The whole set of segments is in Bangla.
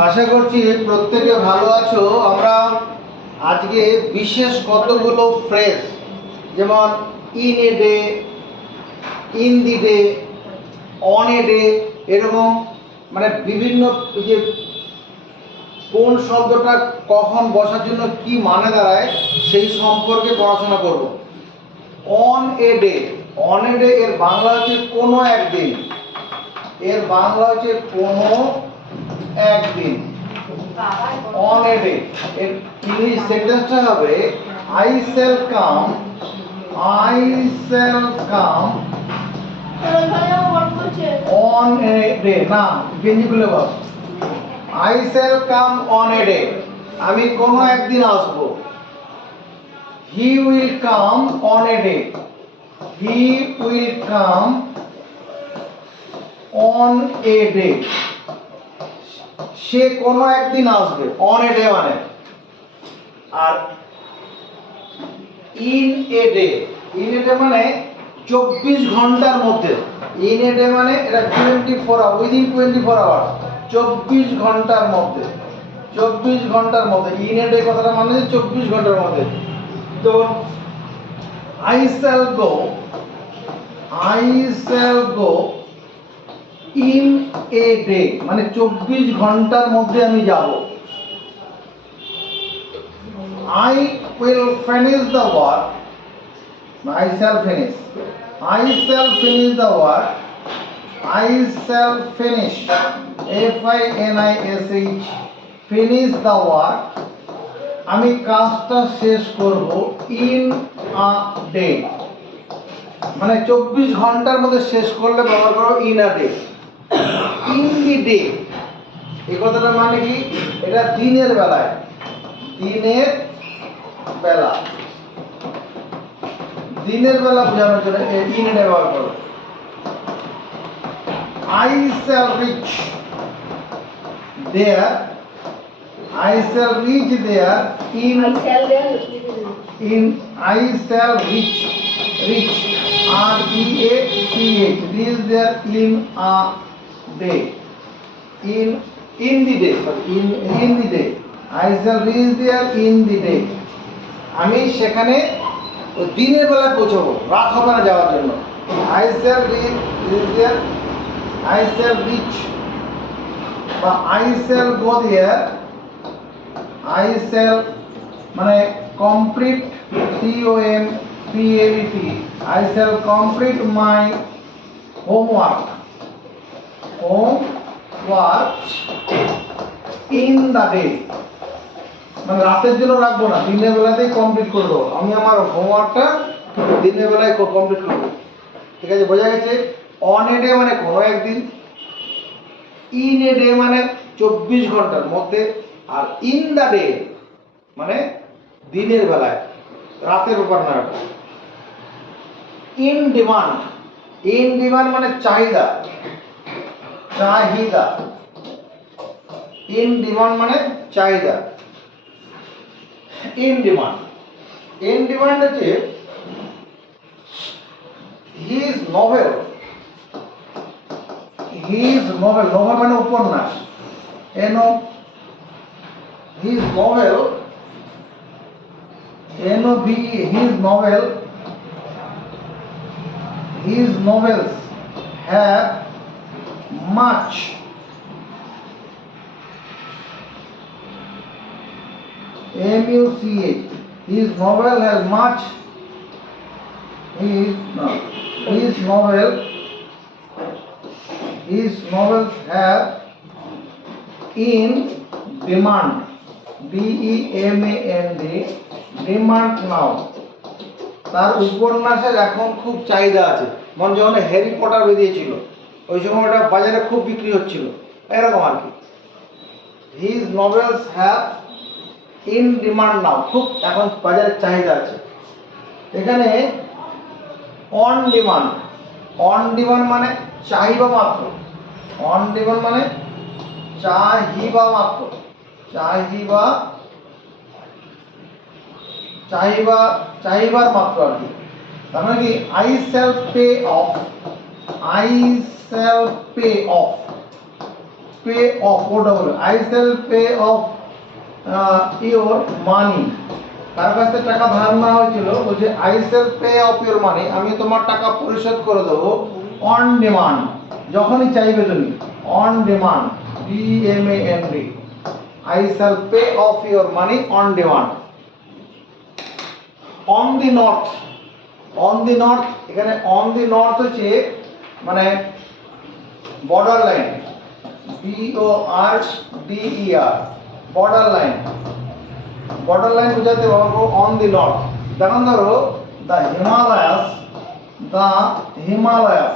আশা করছি প্রত্যেকে ভালো আছো। আমরা আজকে বিশেষ কতগুলো ফ্রেজ, যেমন in a day, in the day, on a day, এরকম মানে বিভিন্ন যে কোন শব্দটা কখন বসার জন্য কি মানে দাঁড়ায় সেই সম্পর্কে পড়াশোনা করব। On a day, on a day এর বাংলা হচ্ছে কোনো একদিন, এর বাংলা হচ্ছে কোনো একদিন, অন এ ডে। এর ইংলিশ সেন্টেন্সটা হবে I shall come, I shall come on a day. না, গেঞ্জি খুলে বস। I shall come on a day, আমি কোনো একদিন আসবো। He will come on a day, he will come on a day, সে কোনো একদিন আসবে। অন এ ডে মানে। আর in a day, in a day মানে 24 ঘন্টার মধ্যে। ইন এ ডে মানে এটা 24 আওয়ার, উইদিন 24 আওয়ার, 24 ঘন্টার মধ্যে, 24 ঘন্টার মধ্যে। ইন এ ডে কথাটা মানে 24 ঘন্টার মধ্যে। তো I shall go, I shall go in a day মানে 24 ঘন্টার মধ্যে আমি যাব। I will finish the work. I shall finish. I shall finish the work. I shall finish. Finish. Finish the work. আমি কাজটা শেষ করব in a day. মানে 24 ঘন্টার মধ্যে শেষ করলে ব্যবহার করো in a day. In the day, এই কথাটা মানে কি? এটা দিনের বেলায়, দিনের বেলা, দিনের বেলা বোঝানোর জন্য ইন এ ব্যবহার করো। I shall reach there, I shall reach there in, I shall reach, reach R E A C H, reach there in a day, in the day, in the day, I shall reach there in the day. আমি সেখানে দিনের বেলা পৌঁছাবো, রাত হবে না যাওয়ার জন্য। I shall reach there, I shall reach বা I shall go there, I shall মানে complete, COMPLET, I shall complete my homework, homework in the day, মানে রাতের জন্য রাখবো না, দিনের বেলাতেই কমপ্লিট করে দেবো। আমি আমার হোমওয়ার্কটা দিনের বেলায় কমপ্লিট করবো। ঠিক আছে, বোঝা গেছে? অন এ ডে মানে কোনো একদিন, ইন এ ডে মানে 24 ঘন্টার মধ্যে, আর ইন দ্য ডে মানে দিনের বেলায়, রাতের ব্যাপার না। ইন ডিমান্ড, ইন ডিমান্ড মানে চাহিদা, চাহিদা। ইন ডিমান্ড মানে চাহিদা। ইন ডিমান্ড, ইন ডিমান্ড হচ্ছে his novel, his novel, novel মানে উপন্যাস, এনো his novel, NOVE, his novel, his novels have much MUCH, his novel has much, his novels have in demand, DEMAND, demand now, তার উপন্যাসের এখন খুব চাহিদা আছে। মনে যখন হ্যারি পটার বেরিয়েছিল ওই সময় ওটা বাজারে খুব বিক্রি হচ্ছিল, এরকম আর কি। His novels have in demand now, খুব এখন বাজারে চাহিদা আছে। এখানে অন ডিমান্ড, অন ডিমান্ড মানে চাহিদা মাত্র, অন ডিমান্ড মানে চাহিদা মাত্র, চাহিদা, চাহিদা, চাহিদার মাত্র আর কি। তার মানে কি? I shall pay of, I shall pay of, pay off, ওটা বলে I shall pay off your মানি। তার কাছ থেকে টাকা ধার নেওয়া হয়েছিল, বলছে I shall pay off your মানি, আমি তোমার টাকা পরিশোধ করে দেবো অন ডিমান্ড, যখনই চাইবে তুমি। On demand, D M N D, I shall pay off your money on demand. On the north, on the north, এখানে অন দি নর্থ হচ্ছে মানে border line, BORDER, border line, border line বোঝাতে পারবো অন দি নর্থ। যেমন ধরো the Himalayas, the Himalayas,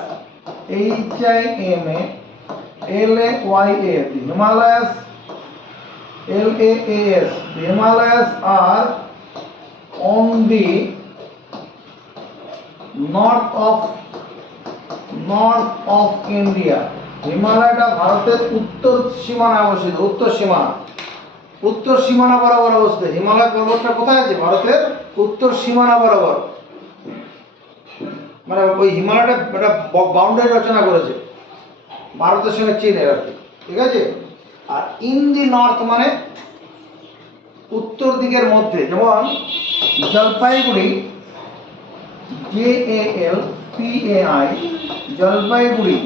HIMALAYAS, Himalayas, LAAS, the Himalayas are on the north of India. হিমালয়টা ভারতের উত্তর সীমানায় অবস্থিত, উত্তর সীমানা, উত্তর সীমানা বরাবর অবস্থিত। হিমালয় পর্বতটা কোথায় আছে? ভারতের উত্তর সীমানা বরাবর, মানে ওই হিমালয়টা একটা বাউন্ডারি রচনা করেছে ভারতের সঙ্গে চীনের আর কি, ঠিক আছে। আর ইন দি নর্থ মানে উত্তর দিকের মধ্যে, যেমন Jalpaiguri, JALPAI, Jalpaiguri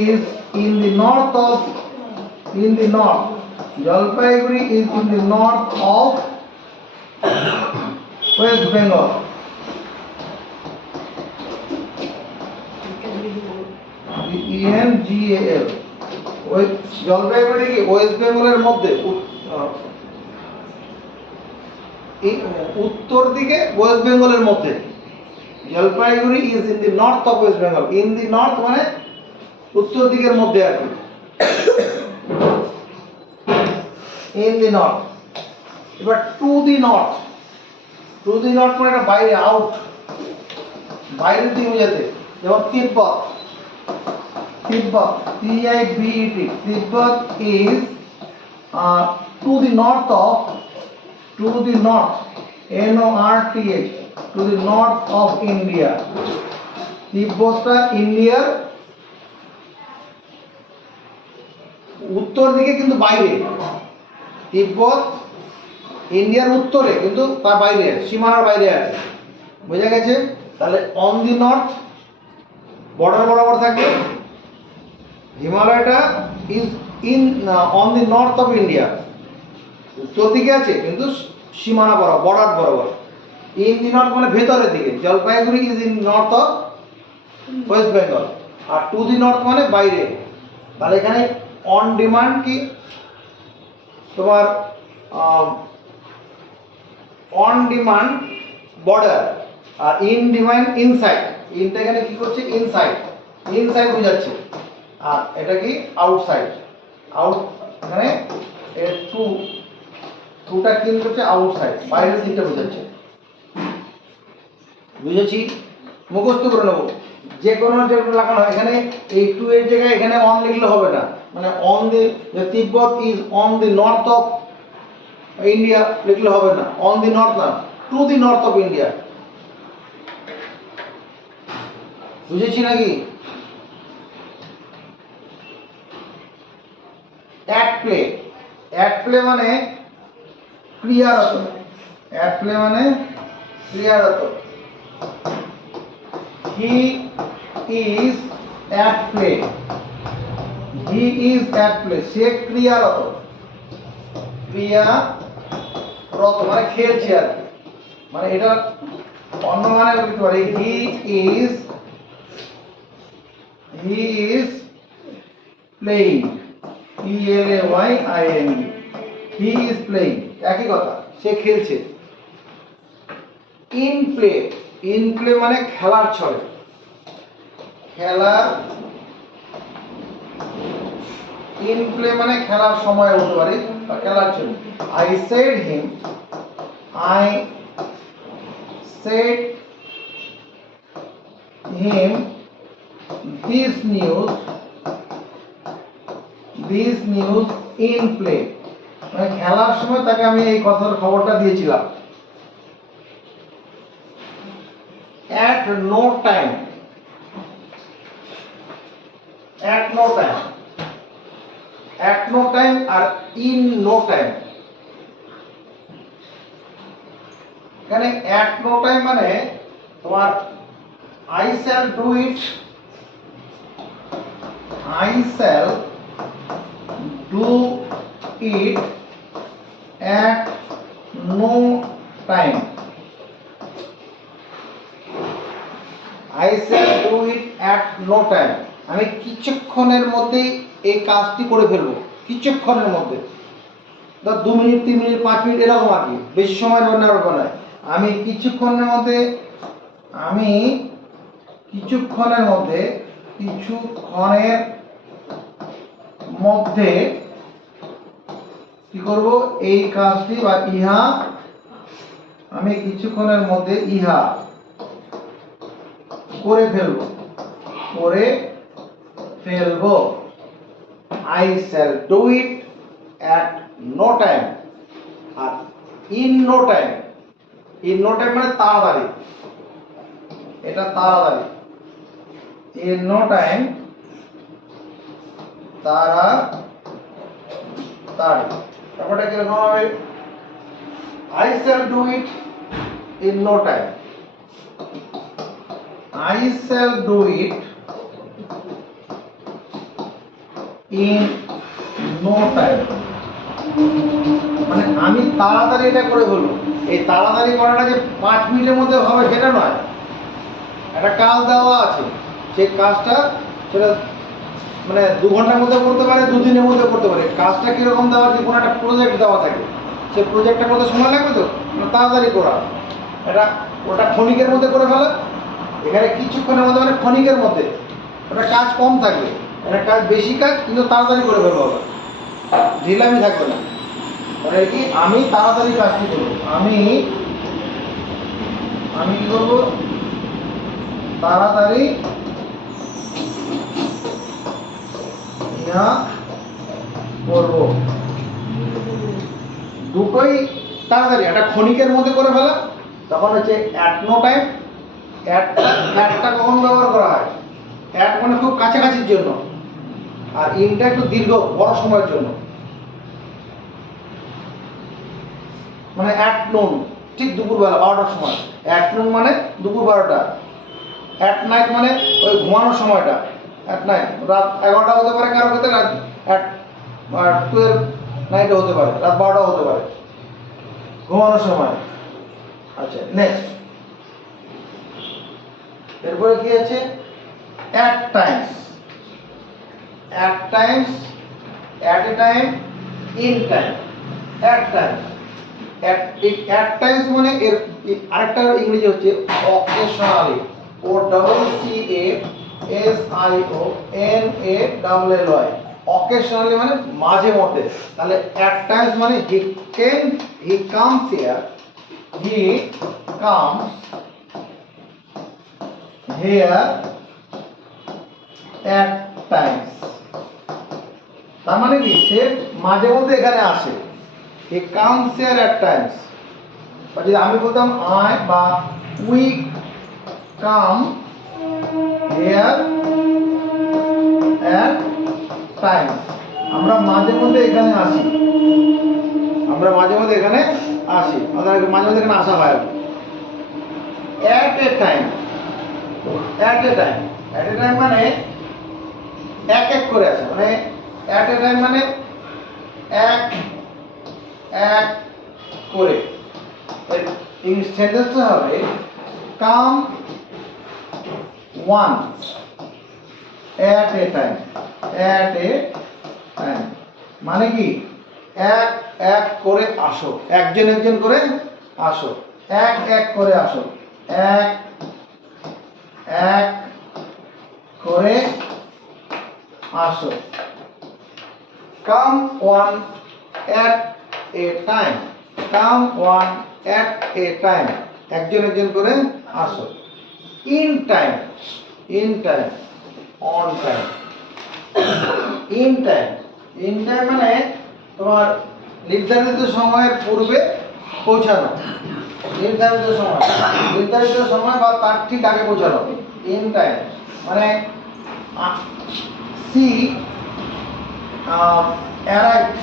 is in the north of, in the north, Jalpaiguri is in the north of West Bengal. ENGAL, ওই জলপাইগুড়ি কি ওয়েস্ট বেঙ্গলের মধ্যে, উত্তর দিকে ওয়েস্ট বেঙ্গলের মধ্যে। Jalpaiguri is in the north of West Bengal, in the north মানে উত্তর দিকের মধ্যে আর কি, ইন দি নর্থ। এবার to the north, to the north মানে এটা বাইরে, আউট, বাইরের দিকে বোঝাতে। যেমন তিব্বত, তিব্বত, TIBET, তিব্বত is to the north of, to the north, NORTH, to the north of India. তিব্বতটা ইন্ডিয়ার উত্তর দিকে কিন্তু বাইরে, তিব্বত ইন্ডিয়ার উত্তরে কিন্তু তার বাইরে, সীমানার বাইরে আছে, বোঝা গেছে? তাহলে অন দি নর্থ বর্ডার বরাবর থাকে, হিমালয়টা is in on the north of India, উত্তর দিকে আছে কিন্তু সীমানা বরাবর, বর্ডার বরাবর। ইন দি নর্থ মানে ভেতরের দিকে, Jalpaiguri is in north of West Bengal. আর টু দি নর্থ মানে বাইরে। তাহলে এখানে অন ডিমান্ড কি তোমার অন ডিমান্ড বর্ডার, আর ইন ডিমান্ড ইনসাইড। ইনটা এখানে কি করছে? ইনসাইড, ইনসাইড বোঝাচ্ছে, আর এটা কি আউটসাইড, আউট, এখানে এর টু, টুটা কি করছে? আউটসাইড, বাইরের দিকটা বোঝাচ্ছে। বুঝেছি? মুখস্থ করে নেবো, যে কোনো যেটা লাগানো হয় এখানে, এই টু এর জায়গায় এখানে অন লিখলে হবে না, মানে on the, Tibet is on the north of India লিখলে হবে না, অন দি নর্থ না, two the north of India. বুঝেছি নাকি? অ্যাট প্লে, অ্যাট প্লে মানে ক্রিয়ারত, অ্যাট প্লে মানে ক্রিয়ারত। He is at play, he is at play, সে ক্রিয়ারত, ক্রিয়ারত মানে খেলছে আর কি, মানে এটা অন্য মানে লিখতে পারি, he is playing, PLAYING, he is playing, একই কথা, সে খেলছে। ইন প্লে, ইন প্লে মানে খেলার ছলে, খেলার, ইন প্লে মানে খেলার সময় বলতে পারি বা খেলার ছলে। I said him this news in play, মানে খেলার সময় তাকে আমি এই কথার খবরটা দিয়েছিলাম। At no time, at no time, at no time আর ইন নো টাইম। এখানে অ্যাট নো টাইম মানে তোমার I shall do it, I shall do it at no time, I shall do it at no time. আমি কিছুক্ষণের মধ্যেই এই কাজটি করে ফেলবো, কিছুক্ষণের মধ্যে, ধর 2 মিনিট 3 মিনিট 5 মিনিট এরকম আর কি, বেশি সময় নেওয়ার ব্যাপার নয়। আমি কিছুক্ষণের মধ্যে কি করব, এই কাজটি বা ইহা, আমি কিছুক্ষণের মধ্যে ইহা করে ফেলবো, I shall do it at no time. আর in no time, in no time মানে তাড়াতাড়ি, এটা তাড়াতাড়ি, ইন নো টাইম তাড়াতাড়ি। তারপরে কিরকম হবে, I shall do it in no time, I shall do it in no time মানে আমি তাড়াতাড়ি এটা করে ফেলবো। এই তাড়াতাড়ি করাটা যে 5 মিনিটের মধ্যে হবে সেটা নয়, একটা কাজ দেওয়া আছে, সেই কাজটা সেটা মানে 2 ঘন্টার মধ্যে করতে পারে, 2 দিনের মধ্যে করতে পারে। কাজটা কিরকম দেওয়া আছে, কোনো একটা প্রজেক্ট দেওয়া থাকে, সেই প্রজেক্টটা করতে সময় লাগবে, তো তাড়াতাড়ি করা, এটা ওটা ক্ষণিকের মধ্যে করে ফেলা। এখানে কিছুক্ষণের মধ্যে মানে ক্ষণিকের মধ্যে, ওটা কাজ কম থাকবে, এটা কাজ বেশি কাজ কিন্তু তাড়াতাড়ি করে ফেলবো, ঢিলামি থাকবে না। মানে কি আমি তাড়াতাড়ি কাজটি করবো, আমি কি করবো, তাড়াতাড়ি ইহা করবো। দুটোই তাড়াতাড়ি, একটা ক্ষণিকের মধ্যে করে ফেলা, তখন হচ্ছে অ্যাট নো টাইম। অ্যাটটা কখন ব্যবহার করা হয়, অ্যাট মানে খুব কাছাকাছির জন্য, আর ইনটা একটু দীর্ঘ বড় সময়ের জন্য, মানে অ্যাট নুন, ঠিক দুপুরবেলা 12টার সময়। অ্যাট নুন মানে দুপুর 12টা, অ্যাট নাইট মানে ওই ঘুমানোর সময়টা, অ্যাট নাইট রাত 11টা হতে পারে, কারো ক্ষেত্রে রাত 12 নাইটও হতে পারে, রাত 12টাও হতে পারে, ঘুমানোর সময়। আচ্ছা, নেক্সট এরপরে কি আছে, at times, at times, at a time, in time, at times. At times মানে এর আরেকটা ইংরেজি হচ্ছে occasionally, O double C A S I O N A double L Y, occasionally মানে মাঝে মধ্যে। তাহলে অ্যাট টাইমস মানে he comes here, he comes here at times. তার মানে কি সে মাঝে মধ্যে এখানে আসে, he comes here at times. বা যদি আমি বলতাম আই বা we come here at times, আমরা মাঝে মধ্যে এখানে আসি, আমরা মাঝে মধ্যে এখানে আসি, আমাদের মাঝে মধ্যে এখানে আসা হয়। At a time, at a time, at a time মানে এক এক করে আসে, মানে অ্যাট এ টাইম মানে এক এক করে। এই সেন্টেন্সটা হবে come one at a time, at a time মানে কি এক এক করে আসো, একজন একজন করে আসো, এক এক করে আসো, এক এক করে আসো। Come one at a time, come one at a time, একজন একজন করে আসো। In time, in time, on time, in time, in time মানে তোমার নির্ধারিত সময়ের পূর্বে পৌঁছানো, নির্ধারিত সময় বা তার ঠিক আগে পৌঁছানো। ইন টাইম মানে she arrived,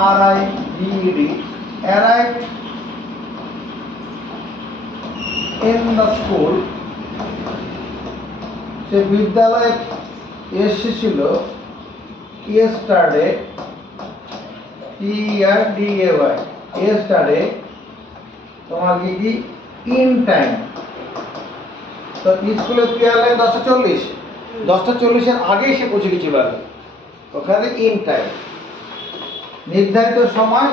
arrived, arrived in the school, সে বিদ্যালয়ে এসেছিল yesterday, yesterday, yesterday তোমার কি in time। তো স্কুলে পিয়ার লাইন 10:40, 10:40 এর আগেই সে পৌঁছে গেছিল আর ওখানে ইন টাইম, নির্ধারিত সময়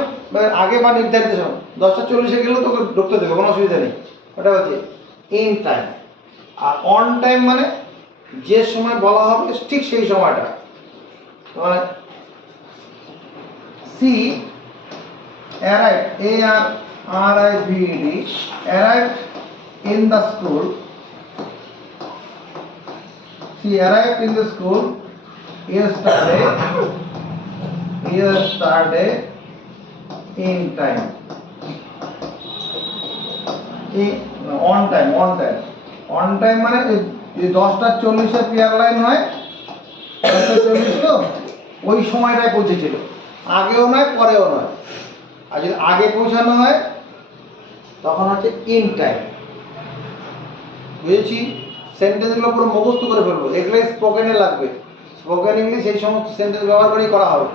আগে বা নির্ধারিত সময় 10:40 গেলেও তোকে ঢুকতে দেবে, কোনো অসুবিধা নেই, ওটা হচ্ছে ইন টাইম। আর অন টাইম মানে যে সময় বলা হবে ঠিক সেই সময়টা। মানে she arrived, arrived, arrived in the school, she arrived in the school yesterday, in time, on time, on time মানে 10:40 পিয়ার লাইন হয়, 10:40 তো ওই সময়টায় পৌঁছেছিল, আগেও নয় পরেও নয়। আর যদি আগে পৌঁছানো হয় তখন হচ্ছে ইন টাইম। বুঝেছি? সেন্টেন্সগুলো পুরো মুখস্থ করে ফেলবো, এগুলো স্পোকেনে লাগবে, স্পোকেন ইংলিশ এই সমস্ত সেন্টেন্স ব্যবহার করেই করা হবে।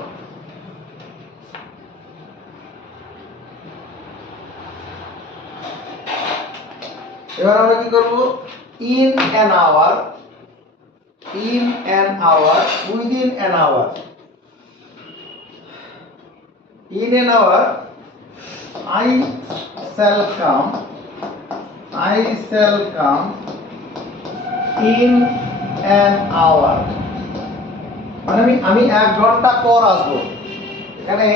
এবার আমরা কি করব? In an hour, in an hour, within an hour, in an hour, I shall come, in an hour, মানে আমি 1 ঘন্টা পর আসবো। এখানে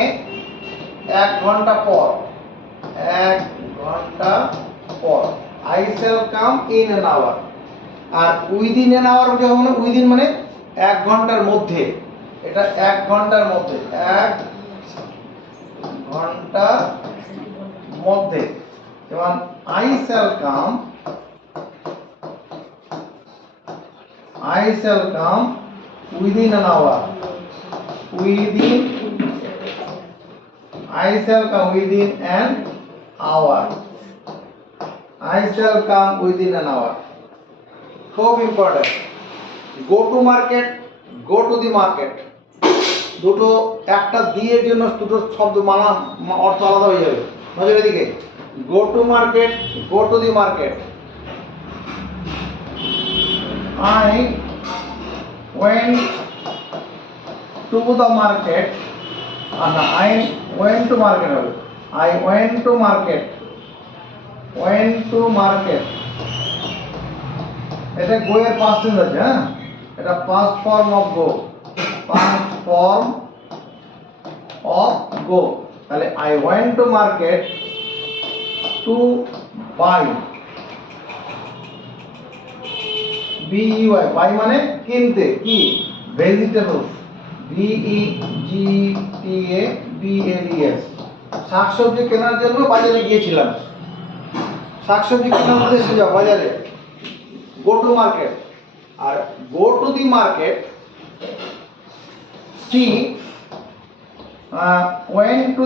1 ঘন্টা পর, 1 ঘন্টা পর, I shall come in an hour। আর উইদিন এন আওয়ার যে হবে না, উইদিন মানে 1 ঘন্টার মধ্যে, এটা 1 ঘন্টার মধ্যে, 1 ঘন্টার মধ্যে। যেমন I shall come within an hour, I shall come within an hour, I shall come within an hour। খুব important. Go to market, go to the market, দুটো একটা দিয়ে জন্য দুটো শব্দ মানা অর্থ আলাদা হয়ে যাবে। নজর এদিকে, গো to market, go to the market. I went to the market, I went to market হবে, I went to market, এটা গো এর পাস্ট টেন্স আছে, হ্যাঁ, এটা পাস্ট ফর্ম অফ গো, তাহলে I went to market to buy, buy মানে কিনতে, কি ভেজিটেবলস, VEGTABLES, শাকসবজি কেনার জন্য বাজারে গিয়েছিলাম। শাকসবজি কেনার উদ্দেশ্যে যাও বাজারে, go to market। R go to the market, she went to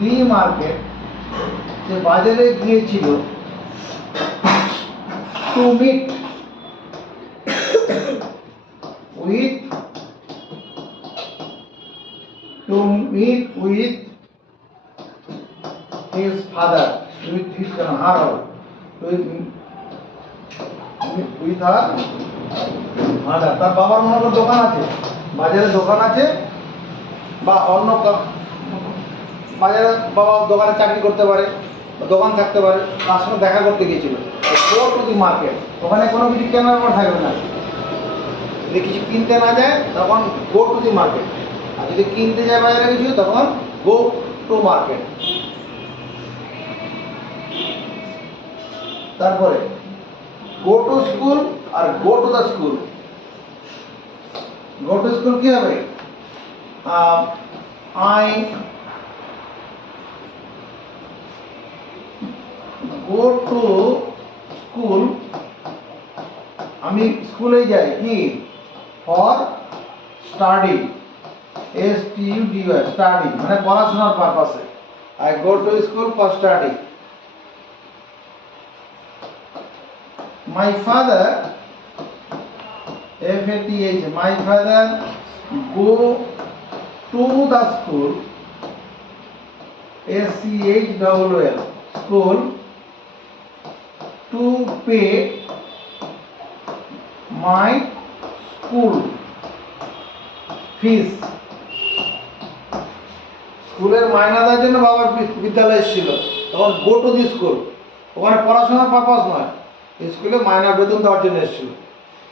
the market, যে বাজারে গিয়েছিল, to meet with his father, with his her, with her mother। তার বাবার মনে করো দোকান আছে, বাজারে দোকান আছে, বা অন্য বাজারে বাবা দোকানে চাকরি করতে পারে, দোকান থাকতে পারে, তার সঙ্গে দেখা করতে গিয়েছিল। গো টু দি মার্কেট, ওখানে কোনো কিছু কেনার পর থাকবে না, যদি কিছু কিনতে না যায় তখন গো টু দি মার্কেট, আর যদি কিনতে যায় বাজারে কিছু তখন গো টু মার্কেট। তারপরে গো টু স্কুল আর go to the school. Go to school কি হবে? আই গো টু স্কুল আমি স্কুলে যাই কি ফর স্টাডি, STUDY, স্টাডি মানে পড়াশোনার পারপাসে। I go to school for study. My father, FATH, my father go to the school, SCHOOL, school to pay my school fees. স্কুলের মাইনা দেওয়ার জন্য বাবা বিদ্যালয়ে এসেছিল, তখন গো টু দি স্কুল, ওখানে পড়াশোনার পারপাস নয়, স্কুলে মাইনা বেতন দেওয়ার জন্য এসেছিল।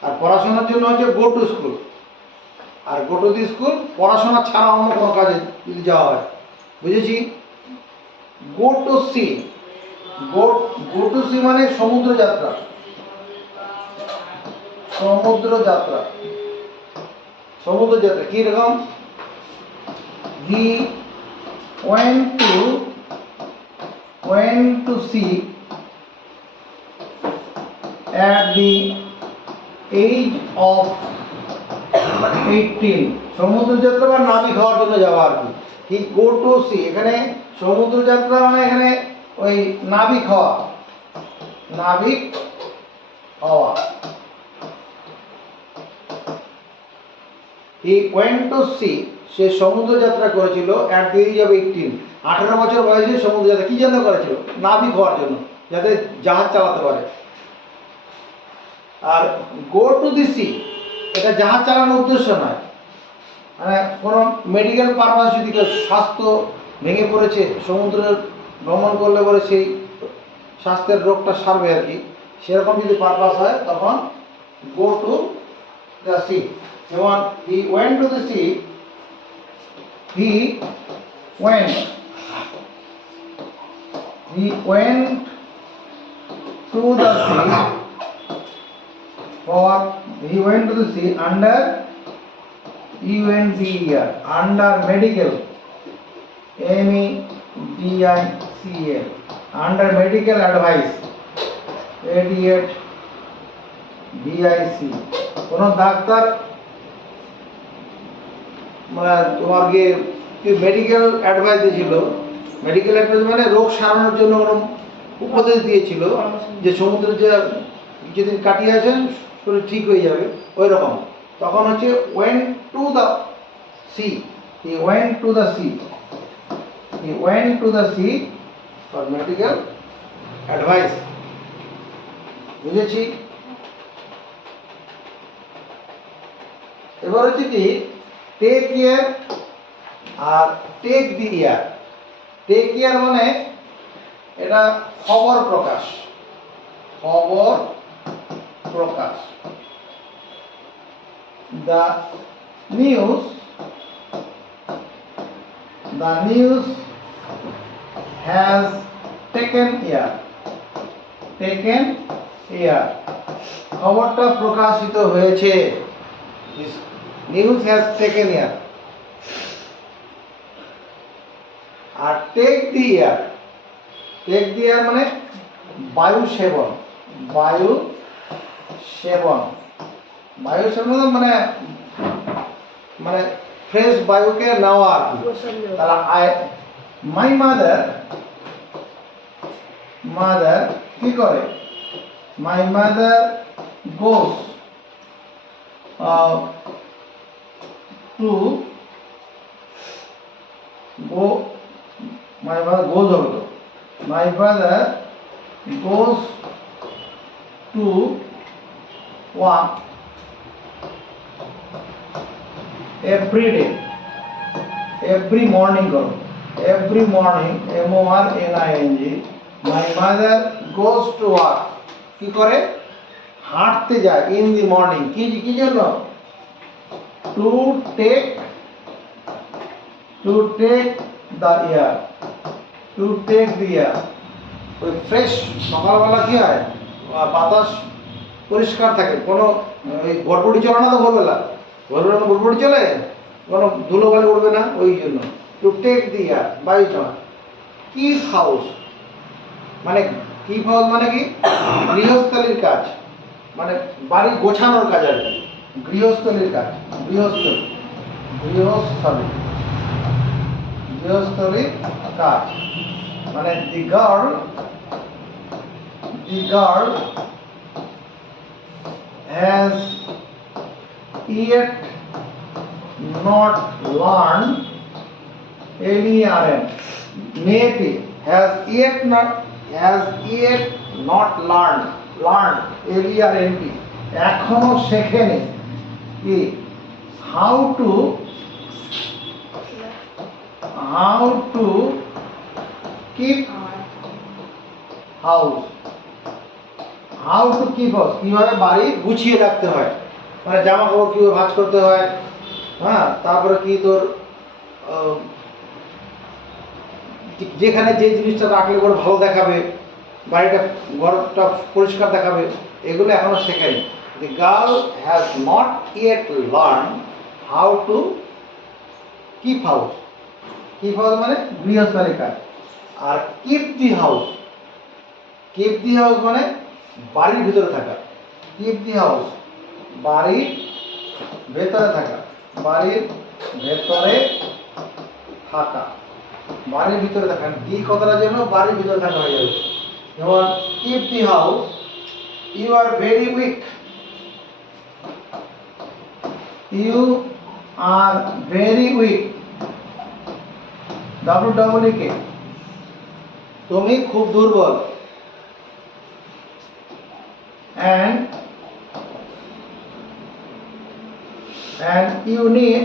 আর পড়াশোনার জন্য হচ্ছে গো টু স্কুল। আর গো টু দি স্কুল পড়াশোনা ছাড়া অন্য কোনো কাজে যদি যাওয়া হয়, বুঝেছি? Go to sea, go to sea মানে সমুদ্র যাত্রা, সমুদ্র যাত্রা, সমুদ্র যাত্রা কিরকম? হি went to sea at the age of 18। সমুদ্র যাত্রা বা নাবিক হওয়ার জন্য যাওয়া আর কি। হি গো টু সি, এখানে সমুদ্র যাত্রা মানে এখানে ওই নাবিক হওয়া, নাবিক হওয়া। হি ওয়েন্ট টু সি, সে সমুদ্র যাত্রা করেছিল অ্যাট দি এজ অফ 18, 18 বছর বয়সে সমুদ্র যাত্রা কি জন্য করেছিল? নাবিক হওয়ার জন্য, যাতে জাহাজ চালাতে পারে। আর গো টু দি সি, এটা জাহাজ চালানোর উদ্দেশ্য নয়, মানে কোনো মেডিকেল পারপাস, যদি কেউ স্বাস্থ্য ভেঙে পড়েছে সমুদ্রে ভ্রমণ করলে পরে সেই স্বাস্থ্যের রোগটা সারবে আর কি, সেরকম যদি পারপাস হয় তখন গো টু দ্য সি। যেমন he went to the sea, he went to the sea he went to the sea under UNDER, under medical, MEDICL, under medical advice, ADHVIC। কোনো ডাক্তার মানে তোমাকে মেডিকেল অ্যাডভাইস দিয়েছিল, মেডিকেল অ্যাডভাইস মানে রোগ সারানোর জন্য কোনো উপদেশ দিয়েছিল, যে সমুদ্রে যে কিছুদিন কাটিয়ে আছেন শরীর ঠিক হয়ে যাবে, ওই রকম। তখন হচ্ছে went to the sea, he went to the sea, he went to the sea for medical advice, বুঝেছি? এবার হচ্ছে কি টেক ইয়ার আর take the air. Take air মানে এটা খবর প্রকাশ, খবর প্রকাশ। The news has taken air, taken air, খবরটা প্রকাশিত হয়েছে। News has taken air. আর take the air, take the air মানে বায়ু সেবন, বায়ু সেবন, বায়ু সেবন মানে মানে ফ্রেশ বায়ুকে নেওয়া আর কি। তাহলে মাই মাদার কি করে? My mother goes to go, my father goes over, my father goes to work every day, every morning go, every morning, MORNING, my mother goes to work, কি করে? হাঁটতে যায়, in the morning, কি জন্য? to take the air, to take the air, ওই ফ্রেশ সকালবেলা কি হয় বাতাস পরিষ্কার থাকে, কোনো ওই গড়বড়ি চলে না তো ভোরবেলা, ভোরবেলা গড়বড়ি চলে, কোনো ধুলোবালি উঠবে না, ওই জন্য টু টেক দি এয়ার, বায়ু চলা। কিপ হাউস মানে কিপ হাউস মানে কি? গৃহস্থালির কাজ, মানে বাড়ি গোছানোর কাজ আর কি, গৃহস্থলীর কাজ, গৃহস্থলী গৃহস্থলী গৃহস্থলীর কাজ। মানে the girl has yet not learned LERN, মেয়েটি has yet not learned LERN এখনো শেখেনি কি how to keep house, কিভাবে বাড়ি গুছিয়ে রাখতে হয়, মানে জামা কাপড় কিভাবে ভাঁজ করতে হয়, হ্যাঁ, তারপরে কি তোর যেখানে যে জিনিসটা রাখলে পরে ভালো দেখাবে, বাড়িটা ঘরটা পরিষ্কার দেখাবে, এগুলো এখনো শেখেনি। The girl has not yet learned how to keep house, মানে গৃহস্থালী কাজ। আর keep the house মানে বাড়ির ভিতরে থাকা, keep the house বাড়ির ভেতরে থাকা, বাড়ির ভেতরে থাকা, বাড়ির ভিতরে থাকা। দি কথাটা যেন বাড়ির ভিতরে থাকা হয়ে যাবে। যেমন keep the house, you are very weak, you are very weak, WWK, তুমি খুব দুর্বল। and you need,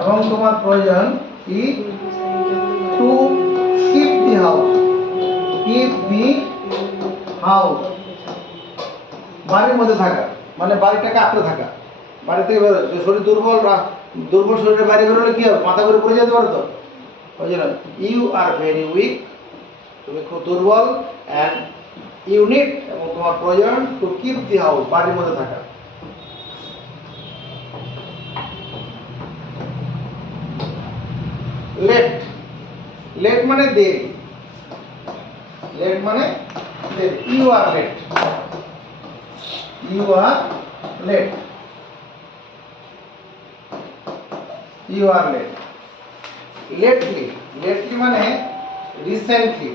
এবং তোমার প্রয়োজন কি to keep the house, বাড়ির মধ্যে থাকা, মানে বাড়িটাকে আঁকড়ে থাকা, বাড়ি থেকে বেরো। শরীর দুর্বল শরীরে বাইরে বেরোলে কি হবে, মাথা করে পড়ে যেতে পারে। তো ওই জন্য ইউ আর ভেরি উইক, তুমি খুব দুর্বল, অ্যান্ড ইউ নিড, এবং তোমার প্রয়োজন টু কিপ দি হাউস, বাড়ির মধ্যে থাকা। লেট মানে দেরি, ইউ আর লেট, লেটলি মানে রিসেন্টলি,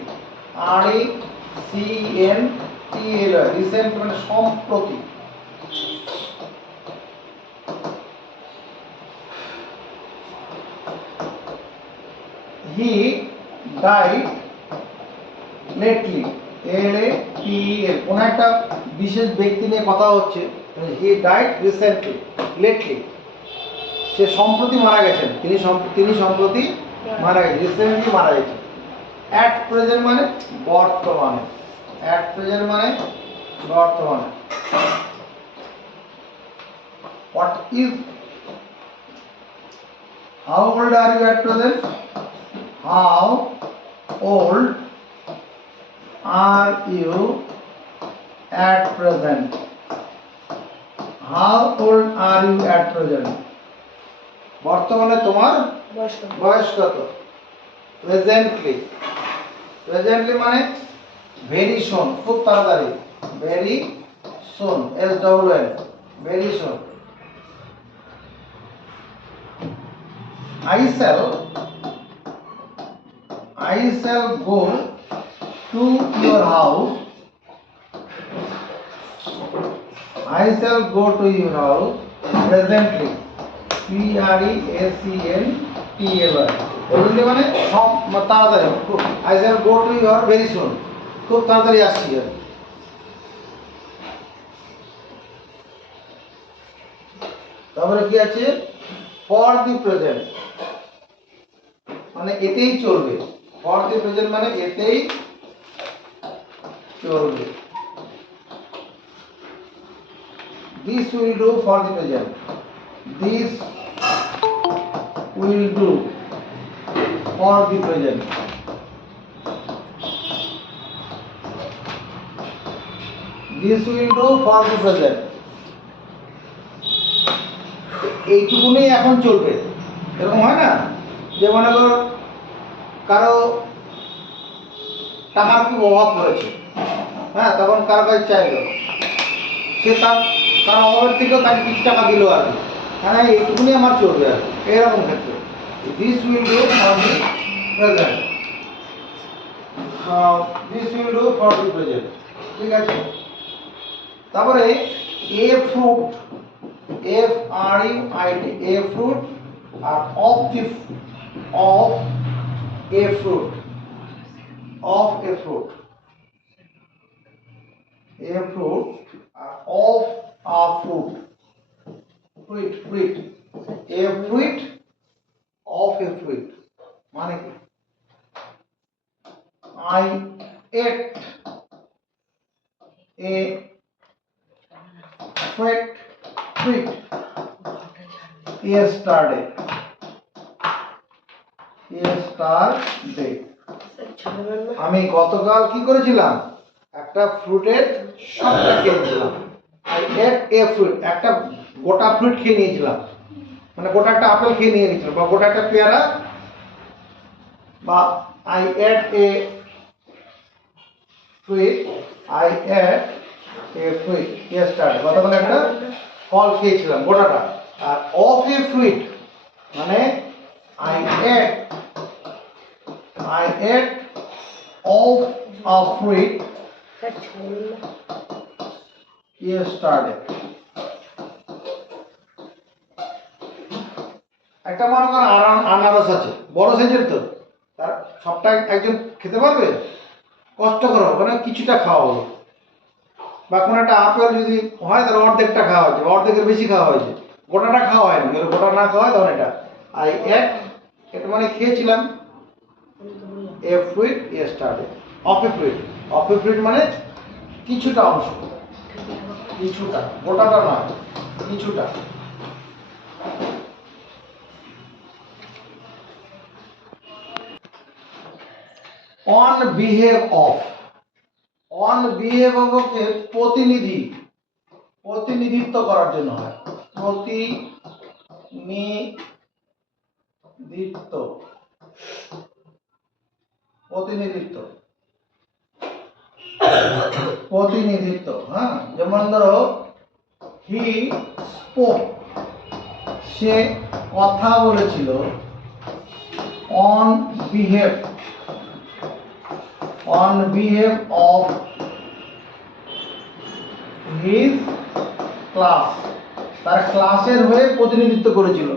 RECENTLY, রিসেন্ট মানে সম্প্রতি। হি ডাইড লেটলি, LATEL, কোন একটা বিশেষ ব্যক্তি নিয়ে কথা হচ্ছে। হি ডাইড রিসেন্টলি, লেটলি, সে সম্প্রতি মারা গেছেন, তিনি সম্প্রতি মারা গেছেন, রিসেন্টলি মারা গেছেন। অ্যাট প্রেজেন্ট মানে বর্তমানে, What is, how old are you at present? How old are you at present? বর্তমানে তোমার বয়স কত? প্রেজেন্টলি মানে ভেরি সুন, খুব তাড়াতাড়ি, very soon, SWN, very soon. I shall go to your house, presently, PRESENTLY, মানে তাড়াতাড়ি, I shall go to your very soon, খুব তাড়াতাড়ি আসছি। তারপরে কি আছে, ফর দি প্রেজেন্ট মানে এতেই চলবে, ফর দি প্রেজেন্ট মানে এতেই চলবে। This will do for the present, this will do for the present, this will do for the present। এইটুকুনি এখন চলবে। এরকম হয় না যে মনে করো কারো টাকার খুব অভাব পড়েছে, হ্যাঁ, তখন কারো কাছে চাইলো, সে তার অভাবের থেকেও তাকে কিছু টাকা দিল আর কি, হ্যাঁ এইটুকুনি আমার চলবে আর কি, এরকম ক্ষেত্রে this will do for the present, this will do for the present. ঠিক আছে, তারপরে a fruit, F R U I T, a fruit আর of the, of a fruit, of a fruit, a fruit আর of a fruit, fruit fruit, a fruit of a fruit মানে কি, I ate a fruit, fruit yesterday, yesterday, আমি গতকাল কি করেছিলাম, একটা ফ্রুটের সবটা খেয়েছিলাম, আই এট এ ফ্রুট, একটা গোটা ফ্রুট খেয়ে নিয়েছিলাম, মানে গোটা একটা আপেল খেয়ে নিয়ে গেছিলাম, বা গোটা একটা পেয়ারা, বা I ate a fruit, I ate a fruit yesterday, গতকাল একটা ফল খেয়েছিলাম গোটাটা। আর অফ এ ফ্রুট মানে I ate of a fruit yesterday। একটা মনে করেন আনারস আছে, বড় সাইজের, তো তার সবটা একজন খেতে পারবে, কষ্টকর হবে, মানে কিছুটা খাওয়া হলো, বা কোনো একটা আপেল যদি হয় তাহলে অর্ধেকটা খাওয়া হয়েছে, অর্ধেকের বেশি খাওয়া হয়েছে, গোটাটা খাওয়া হয়নি, গোটা না খাওয়া হয় তখন এটা আই এট, এটা মানে খেয়েছিলাম, এ fruit yesterday, of a fruit, of a fruit মানে কিছুটা অংশ, কিছুটা, গোটাটা নয়, কিছুটা। On behalf of, on behalf of হচ্ছে প্রতিনিধি, প্রতিনিধিত্ব করার জন্য হয়, প্রতিনিধিত্ব, প্রতিনিধিত্ব, প্রতিনিধিত্ব, হ্যাঁ, যেমন ধরো হি স্পোক, সে কথা বলেছিল, on behalf, on behalf of his class, তার ক্লাসের হয়ে প্রতিনিধিত্ব করেছিল,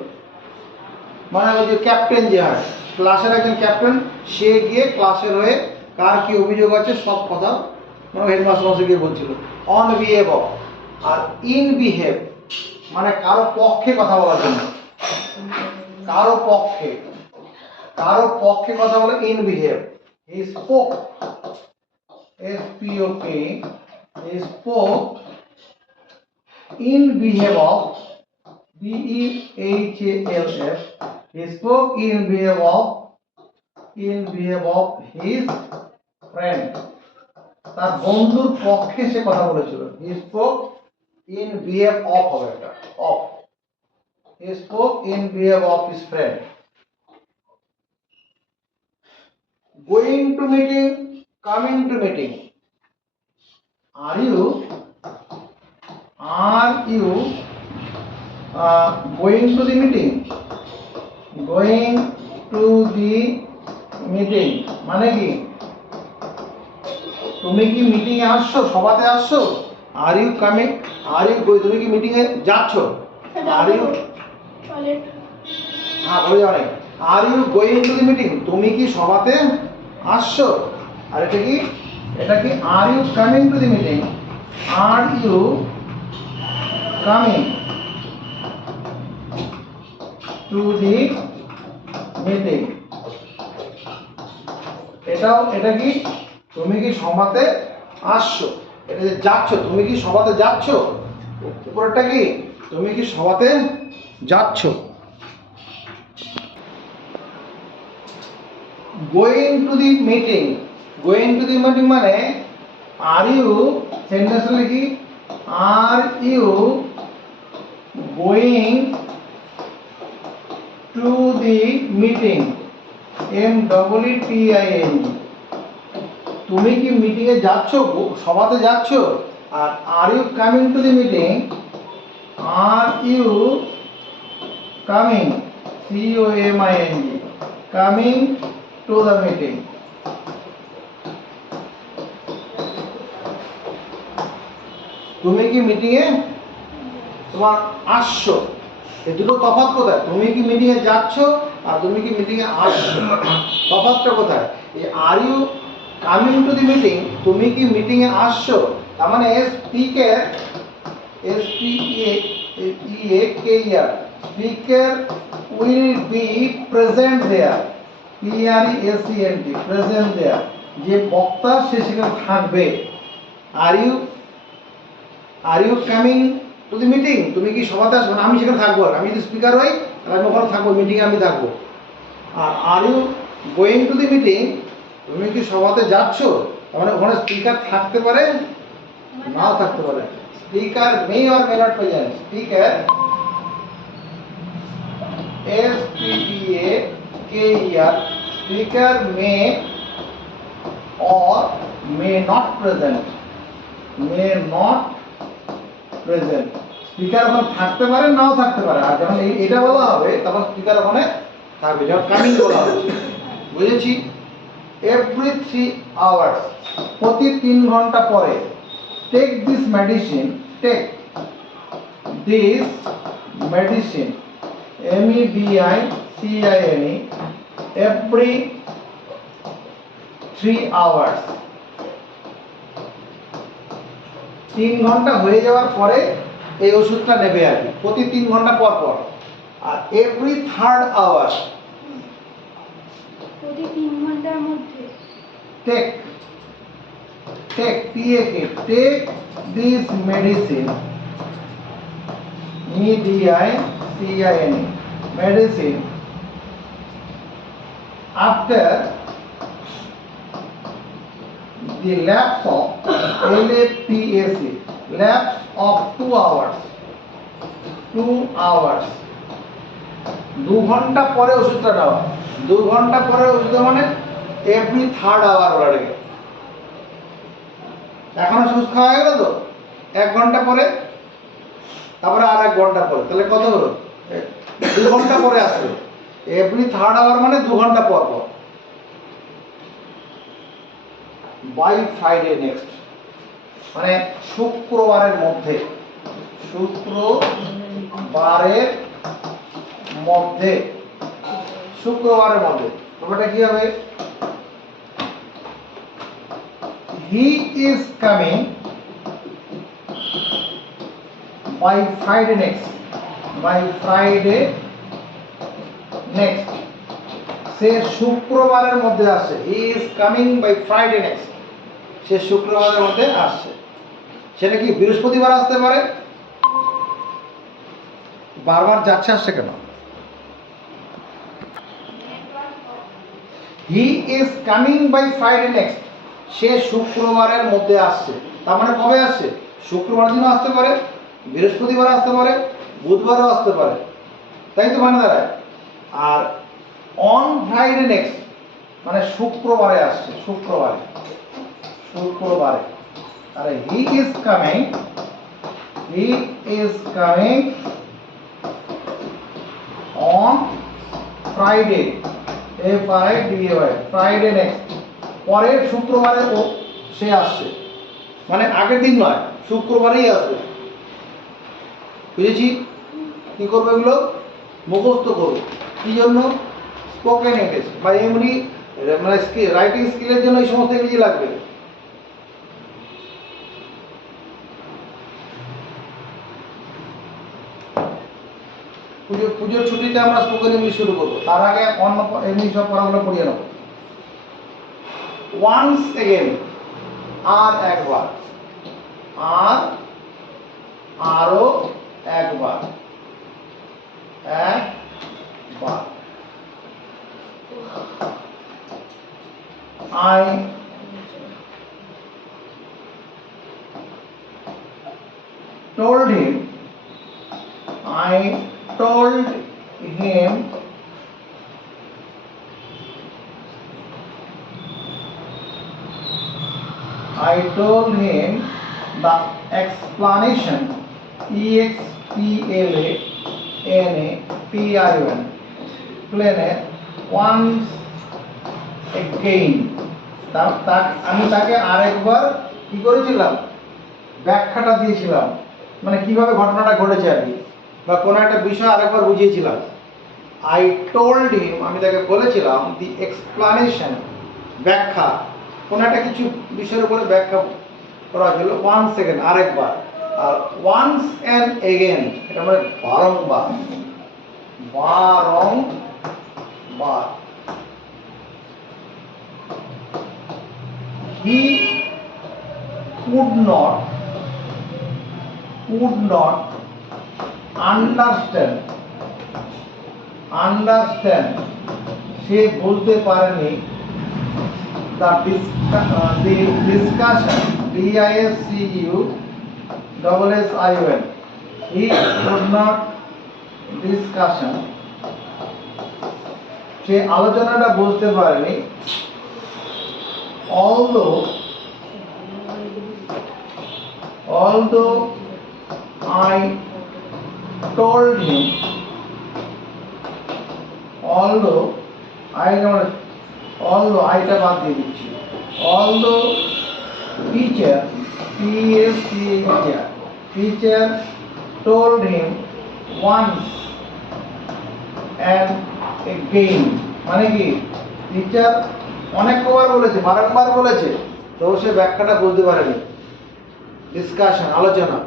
মানে ওই যে ক্যাপ্টেন যে হয় ক্লাসের একজন ক্যাপ্টেন, সে গিয়ে ক্লাসের হয়ে কার কি অভিযোগ আছে সব কথা মানে হেডমাস্টার মশাই গিয়ে বলছিল, অন বিহেভ অফ। আর ইন বিহেভ মানে কারো পক্ষে কথা বলার জন্য, কারো পক্ষে, কারো পক্ষে কথা বলে in behalf, he spoke, S P O K, he spoke in behalf of, BEHALF, he spoke in behalf of his friend, তার বন্ধুর পক্ষে সে কথা বলেছিল, he spoke in behalf of হবে একটা of, he spoke in behalf of his friend। going to meeting, coming to meeting, are you going to the meeting, going to the meeting মানে কি, তুমি কি মিটিং এ আসছো, সভাতে আসছো, are you coming, are you going, তুমি কি মিটিং এ যাচ্ছ, আর ইউ, হ্যাঁ বলে যাও নাই, are you going to the meeting, তুমি কি সভাতে আসছো, আর এটা কি, এটা কি are you coming to the meeting, are you coming to the meeting, এটাও, এটা কি, তুমি কি সভাতে আসছো, এটা যে যাচ্ছ, তুমি কি সভাতে যাচ্ছ, উপরেরটা কি, তুমি কি সভাতে যাচ্ছ। Going to the meeting, going to the meeting মানে আর ইউ, সেন্টেন্স লিখি, are you going to the meeting, MEETING, তুমি কি মিটিং এ যাচ্ছ, সভাতে যাচ্ছ? আর are you coming to the meeting, are you coming, COMING, coming to the meeting. তুমি কি মিটিং এ তোমার আসছো, এই দুটো তফাৎ কোথায়? তুমি কি মিটিং এ যাচ্ছ আর তুমি কি মিটিং এ আসছো, তফাৎটা কোথায়? এই are you coming to the meeting, তুমি কি মিটিং এ আসছো, তার মানে speaker, SPEAKER, speaker will be present there, PRESENT, present there, যে বক্তা সে সেখানে থাকবে। Are you coming to the meeting, তুমি কি সভাতে আসবে? আমি সেখানে থাকবো, আমি যদি স্পিকার হই তাহলে আমি ওখানে থাকবো, মিটিংয়ে আমি থাকবো। Are you going to the meeting, তুমি কি সভাতে যাচ্ছ, তার মানে ওখানে স্পিকার থাকতে পারে, নাও থাকতে পারে। Speaker May or may not present, speaker SPEAKER, speaker May or may not present, may not present. Speaker ওখানে থাকতে পারে, নাও থাকতে পারে। আর যখন এটা বলা হবে তখন স্পিকার ওখানে থাকবে, যখন কামিং বলা হচ্ছে। বুঝেছি? এভরি 3 আওয়ার্স, প্রতি 3 ঘন্টা পরে। Take this medicine, take this medicine, MEDICINE, every 3 hours. 3 ঘন্টা হয়ে যাওয়ার পরে এই ওষুধটা নেবে আর কি, প্রতি 3 ঘন্টা পর পর। আর এভরি 3rd আওয়ার, প্রতি 3 ঘন্টার মধ্যে। Take, take TAK, take this medicine, MEDICINE, medicine, after the lapse of LAPSE, lapse of 2 hours, 2 hours, 2 ঘন্টা পরে ওষুধটা দেওয়া। 2 ঘন্টা পরে ওষুধ মানে এভরি 3rd আওয়ার বলে। এখন ওষুধ খাওয়া হয়ে গেল তো, 1 ঘন্টা পরে, তারপরে আর 1 ঘন্টা পরে, তাহলে কত হলো? 2 ঘন্টা পরে আসবে। এভরি 3rd আওয়ার মানে 2 ঘন্টা পর পর। বাই ফ্রাইডে নেক্সট, মানে শুক্রবারের মধ্যে, শুক্রবারের মধ্যে, শুক্রবারের মধ্যে। ব্যাপারটা কি হবে? He is coming by Friday next, by Friday next, সে শুক্রবারের মধ্যে আসছে। He is coming by Friday next, সে শুক্রবারের মধ্যে আসছে। সেটা কি বৃহস্পতিবার আসতে পারে? বারবার যাচ্ছে আসছে কেন? He is coming by Friday next, সে শুক্রবারের মধ্যে আসছে। তার মানে কবে আসছে? শুক্রবার দিনও আসতে পারে, বৃহস্পতিবার আসতে পারে, বুধবারও আসতে পারে, তাই তো মানে দাঁড়ায়। আর অন ফ্রাইডে নেক্সট মানে শুক্রবারে আসছে, শুক্রবারে, শুক্রবারে। আরে হি is coming, he is coming on Friday, FRIDAY, Friday next, পরের শুক্রবারে ও সে আসছে, মানে আগের দিন নয়, শুক্রবারেই আসবে। বুঝেছি? কি করবে এগুলো? মুখস্থ করবে। কি জন্য? স্পোকেন ইংলিশ বা এমনি মানে রাইটিং স্কিলের জন্য এই সমস্ত ইংরেজি লাগবে। পুজোর ছুটিতে আমরা স্পোকেন ইংলিশ শুরু করবো, তার আগে অন্য এমনি সব পড়াগুলো পড়িয়ে নেবো। ওয়ান্স এগেন, আর একবার, আর আরো একবার, একবার। I told him, I told him I told him the explanation, explanation, explain once again. আমি তাকে আরেকবার কি করেছিলাম, ব্যাখ্যাটা দিয়েছিলাম, মানে কিভাবে ঘটনাটা ঘটেছে আর কি, বা কোনো একটা বিষয় আরেকবার বুঝিয়েছিলাম। I told him, আমি তাকে বলেছিলাম, the explanation, ব্যাখ্যা, কোনো একটা কিছু বিষয়ের উপরে ব্যাখ্যা করা হয়েছিল, once again, আরেকবার। আর once and again এটা মানে বারংবার, বারংবার। He could not understand, সে বলতে পারেনি, the discussion, discussion, he could not discussion, সে আলোচনাটা বুঝতে পারেনি, although I told him, although I টা বাদ দিয়ে দিচ্ছি, although teacher told him once and again, মানে কি টিচার অনেকবার বলেছে, বারংবার বলেছে, তো সে ব্যাখ্যাটা বুঝতে পারেনি। ডিসকাশন, আলোচনা।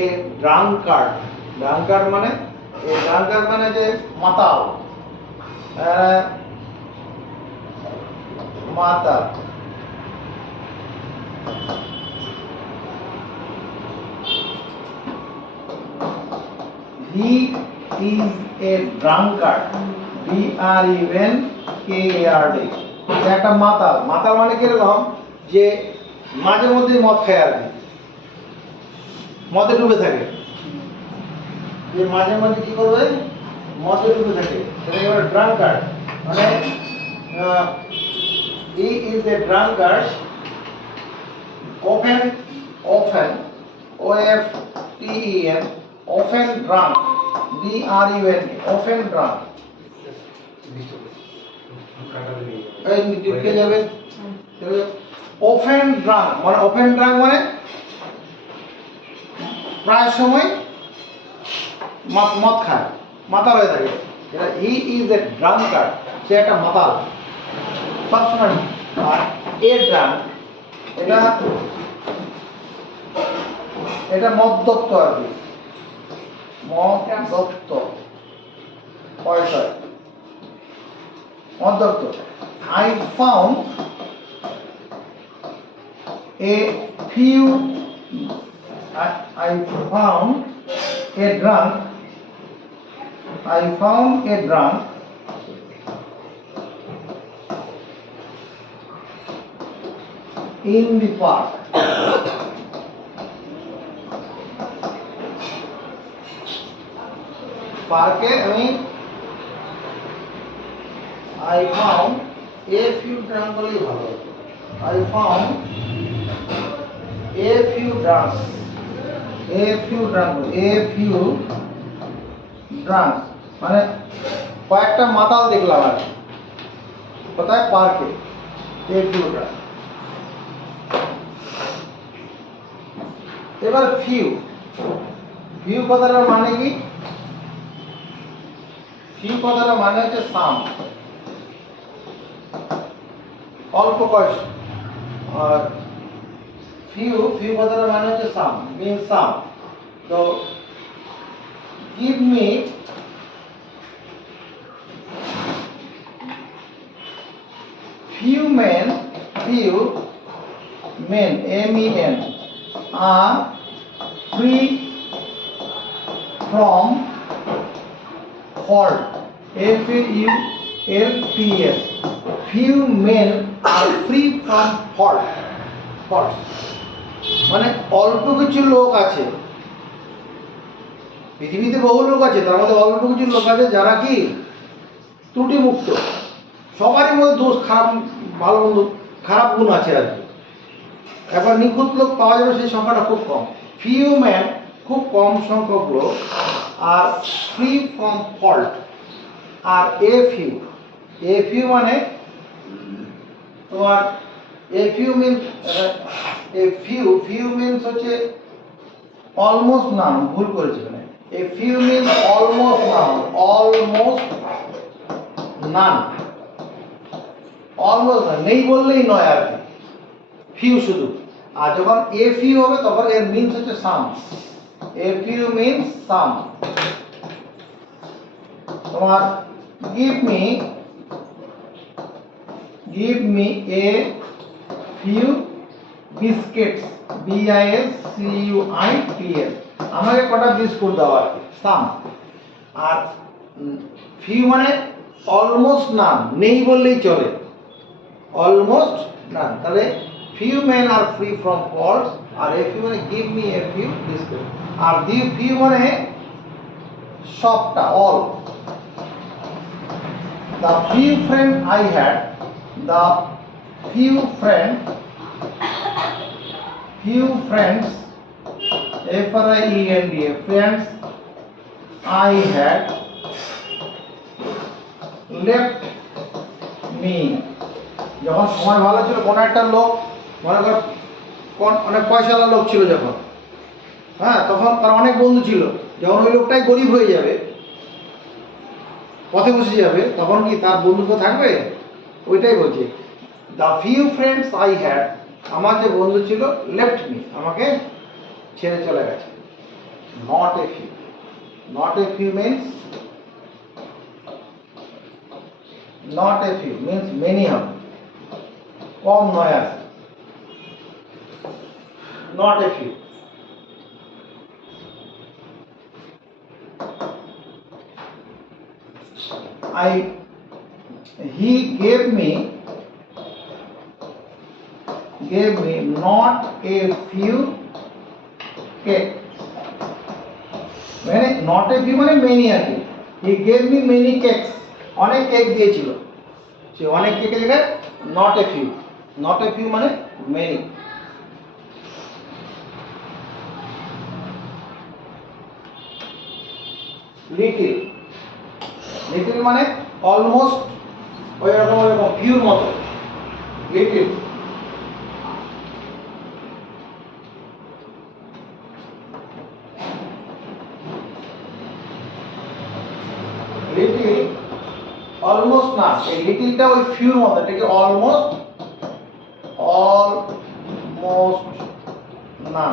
এ ড্রাঙ্কার্ড মানে যে মাতাল, মাতাল। He is a drunkard, drunkard, একটা মাতাল। মাতাল মানে কিরকম, যে মাঝে মধ্যে মদ খায় আর কি, মদে ডুবে থাকে, যে মাঝে মাঝে কি করবে, মদে ডুবে থাকে, সেটাকে বলে ড্রাঙ্কার্ড। মানে he is a drunkard, often often drunk, often drunk। এই লিখে যাবে often drunk, মানে প্রায় সময় মদ খায়, মাতাল হয়ে থাকে। হি ইজ এ ড্রাঙ্কার্ড, সে একটা মাতাল সবসময়। আর এ ড্রাঙ্ক, এটা মদ্যপ্ত আর কি, মদ্যপ্ত, মদ্যপ্ত। I found a drunk in the park, পার্কে আমি I found a few drunk বলেই ভালো, I found a few drunks, মানে কয়েকটা মাতাল দেখলাম আর কি, কোথায়, পার্কে। a few drunks। এবার few কথাটার মানে কি, কথাটার মানে হচ্ছে সাম, অল্প কয়েক। আর few কথাটার মানে হচ্ছে সাম, means সাম। তো give me few men, men are free from fault, FAULTS, few men are free from fault, মানে অল্প কিছু লোক আছে, পৃথিবীতে বহু লোক আছে, তার মধ্যে অল্প কিছু লোক আছে যারা কি ত্রুটি মুক্ত। সবারই মধ্যে দোষ, খারাপ ভালো মন্দ খারাপ গুণ আছে আর কি। একবার নিখুঁত লোক পাওয়া যাবে সেই সংখ্যাটা খুব কম। ফিউ ম্যান, খুব কম সংখ্যক লোক, আর ফ্রি ফ্রম ফল্ট, আর এ ফিউ মানে তোমার a few means few means হচ্ছে অলমোস্ট নাউন, ভুল করেছি এখানে। A few means almost noun, almost none, almost নেই বললেই নয় আর কি, ফিউ শুধু। আর যখন এ ফিউ হবে তখন এর মিনস হচ্ছে সাম। এ ফিউ মিনস সাম। তোমার give me a few biscuits, biscuits, আমাকে কটা বিস্কুট দাও আর কি, সাম। আর ফিউ মানে অলমোস্ট নান, নেই বললেই চলে, অলমোস্ট নান। তাহলে few men are free from faults, R a few মানে give me a few biscuits, R the few মানে সবটা, all। the few friends I had, the few friends friends I had left me, যখন সময় ভালো ছিল, কোনো একটা লোক মনে কর অনেক পয়সাওয়ালা লোক ছিল যখন, হ্যাঁ, তখন তার অনেক বন্ধু ছিল। যখন ওই লোকটাই গরিব হয়ে যাবে, পথে বসে যাবে, তখন কি তার বন্ধুত্ব থাকবে? ওইটাই বলছি, the few friends I had, আমার যে বন্ধু ছিল, লেফট মি, আমাকে ছেড়ে চলে গেছে। Not a few, not a few means, not a few means many হবে, কম নয় আছে, not a few. He gave me not a few cake, মানে not a few মানে many আর কি। He gave me many cakes, অনেক কেক দিয়েছিল সে, অনেক কেকের জায়গায় not a few, not a few মানে many। লিটিল, লিটিল মানে অলমোস্ট ওই রকম ফিউর মতো, লিটিল। লিটিল অলমোস্ট না, এই লিটিলটা ওই ফিউর মতো, এটাকে অলমোস্ট, অলমোস্ট না।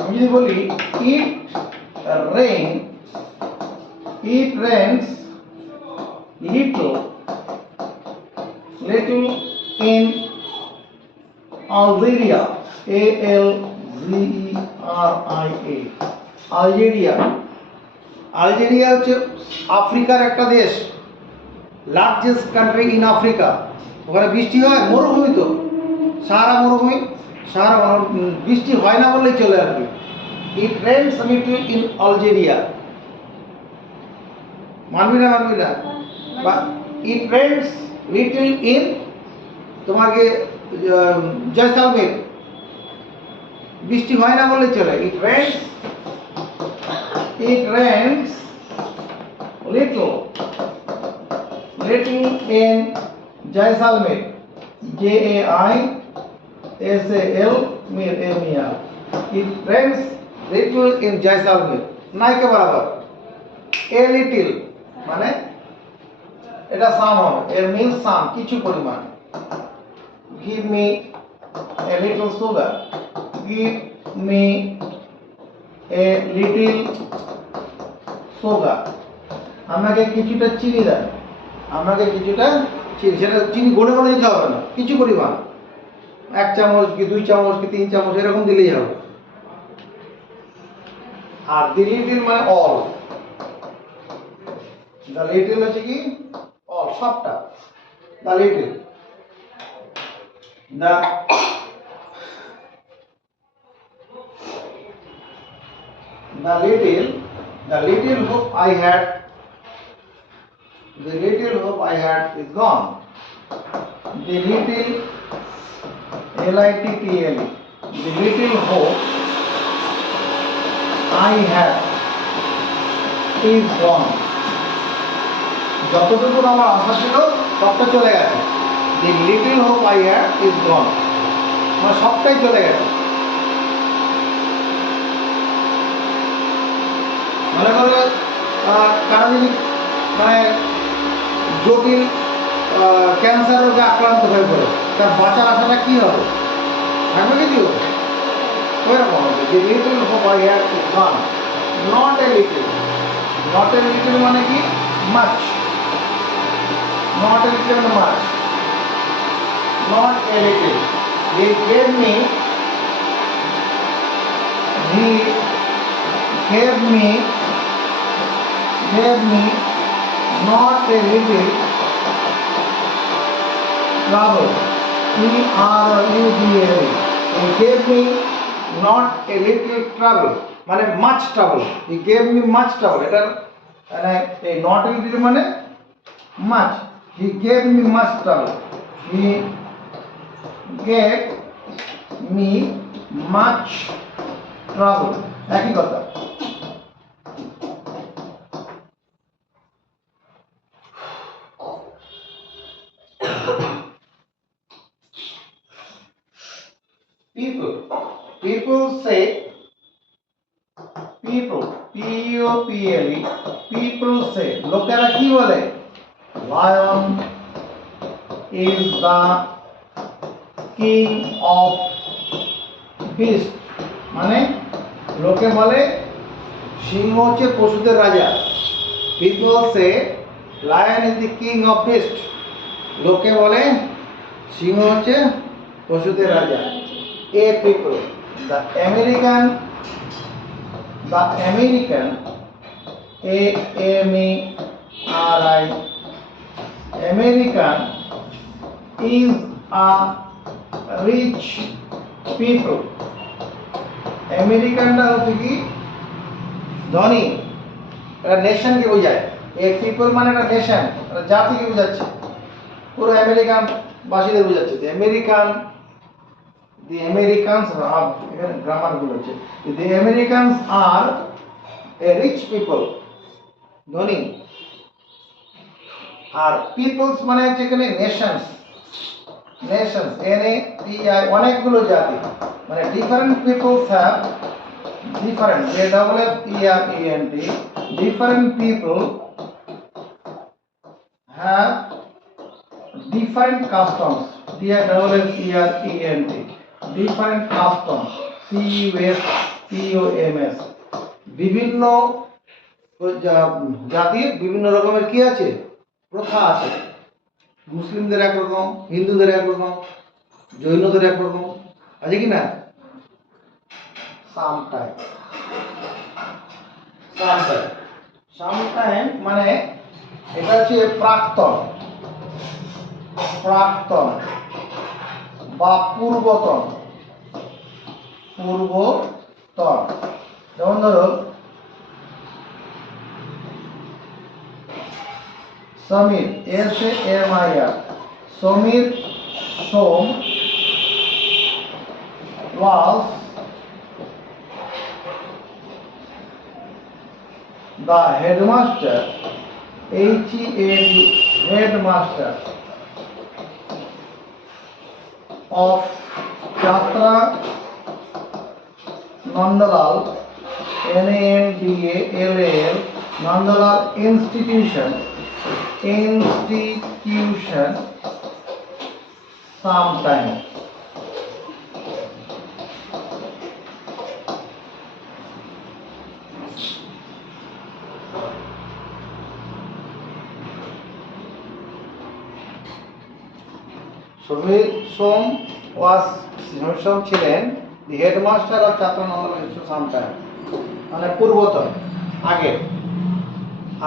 আমি যদি বলি ইট rains little in Algeria, ALGERIA, Algeria. Algeria হচ্ছে আফ্রিকার একটা দেশ, লার্জেস্ট কান্ট্রি ইন আফ্রিকা। ওখানে বৃষ্টি হয়, মরুভূমি তো, সাহারা মরুভূমি, বৃষ্টি হয় না বললেই চলে আর কি। It rains little in Algeria, মানবি না? বা ইট রেন্স লিটল ইন তোমাকে জয়সালমের, বৃষ্টি হয় না বললেই চলে, ইট rains little in Jaisalmer, JAISAL, it rains little in Jaisalmer, নাই কে বরাবর। a little মানে এটা সাম হবে, এর মিন সাম, কিছু পরিমাণ। give me a little sugar, give me a little sugar, আমাকে কিছুটা চিনি দেন, আমাকে কিছুটা চিনি, সেটা চিনি গড়ে গড়ে দিতে হবে না, কিছু পরিমাণ, 1 চামচ কি 2 চামচ কি 3 চামচ এরকম দিলেই হবে। আর দি লিটল মানে অল, দ্য লিটল হচ্ছে কি অল, সবটা, the little. The little hope I had The little hope I had is gone. The little L-I-T-T-L-E. The little hope I had is gone. যতটুকু আমার আশা ছিল সবটা চলে গেছে। The little hope I had is gone. মানে সবটাই চলে গেছে। মনে করো কারো যদি মানে জটিল ক্যান্সার রোগে আক্রান্ত হয়ে পড়ে, তার বাঁচার আশাটা কী হবে? থাকবে কিছু? ওইরকম হবে। যে little hope I had is gone, not a little. Not a little মানে কি? মাচ। নট এ লিটল মানে much, not a little. He gave me not a little trouble. T-R-U-B-L-E. He gave me not a little trouble. মানে much trouble. He gave me much trouble. এটা মানে এই not a little মানে much. He gave me much trouble. He gave me much trouble. একই কথা। People say, people, P-O-P-L-E, people say, লোকেরা কি বলে? Lion is the king of beasts. মানে লোকে বলে সিংহ হচ্ছে পশুদের রাজা। People say lion is the king of beasts. লোকে বলে সিংহ হচ্ছে পশুদের রাজা। A people, the American, A-M-E-R-I, American is a rich people. আমেরিকানরা হচ্ছে কি? ধনী। এটা নেশনকে বোঝায়। এ পিপল মানে একটা নেশন, একটা জাতিকে বোঝাচ্ছে। পুরো আমেরিকান বাসীদের বোঝাচ্ছে। The Americans are, এখানে গ্রামার ভুল হচ্ছে। The Americans are a rich people, ধনী। আর পিপলস মানে হচ্ছে এখানে নেশনস, N-A-T-I, অনেকগুলো জাতি। মানে different peoples have different, A-F-F-E-R-E-N-T, different people have different customs, D-I-F-F-E-R-E-N-T, different customs, C-U-S-T-O-M-S, বিভিন্ন জাতির বিভিন্ন রকমের কি আছে? প্রথা আছে। মুসলিমদের একরকম, হিন্দুদের একরকম, জৈনদের একরকম, আছে কি না? সামটাইম মানে এটা হচ্ছে প্রাক্তন বা পূর্বতন। যেমন ধরো Samir, S-A-M-I-R, Samir was the headmaster, H-E-A-D, headmaster of Chhatra Nandalal, N-A-N-D-A-L-A-L, Nandalal institution sometime. Samir সোম ছিলেন দি হেডমাস্টার অফ ছাত্র নন্দলাল ইনস্টিটিউট সামটাইম, মানে পূর্বতন, আগে।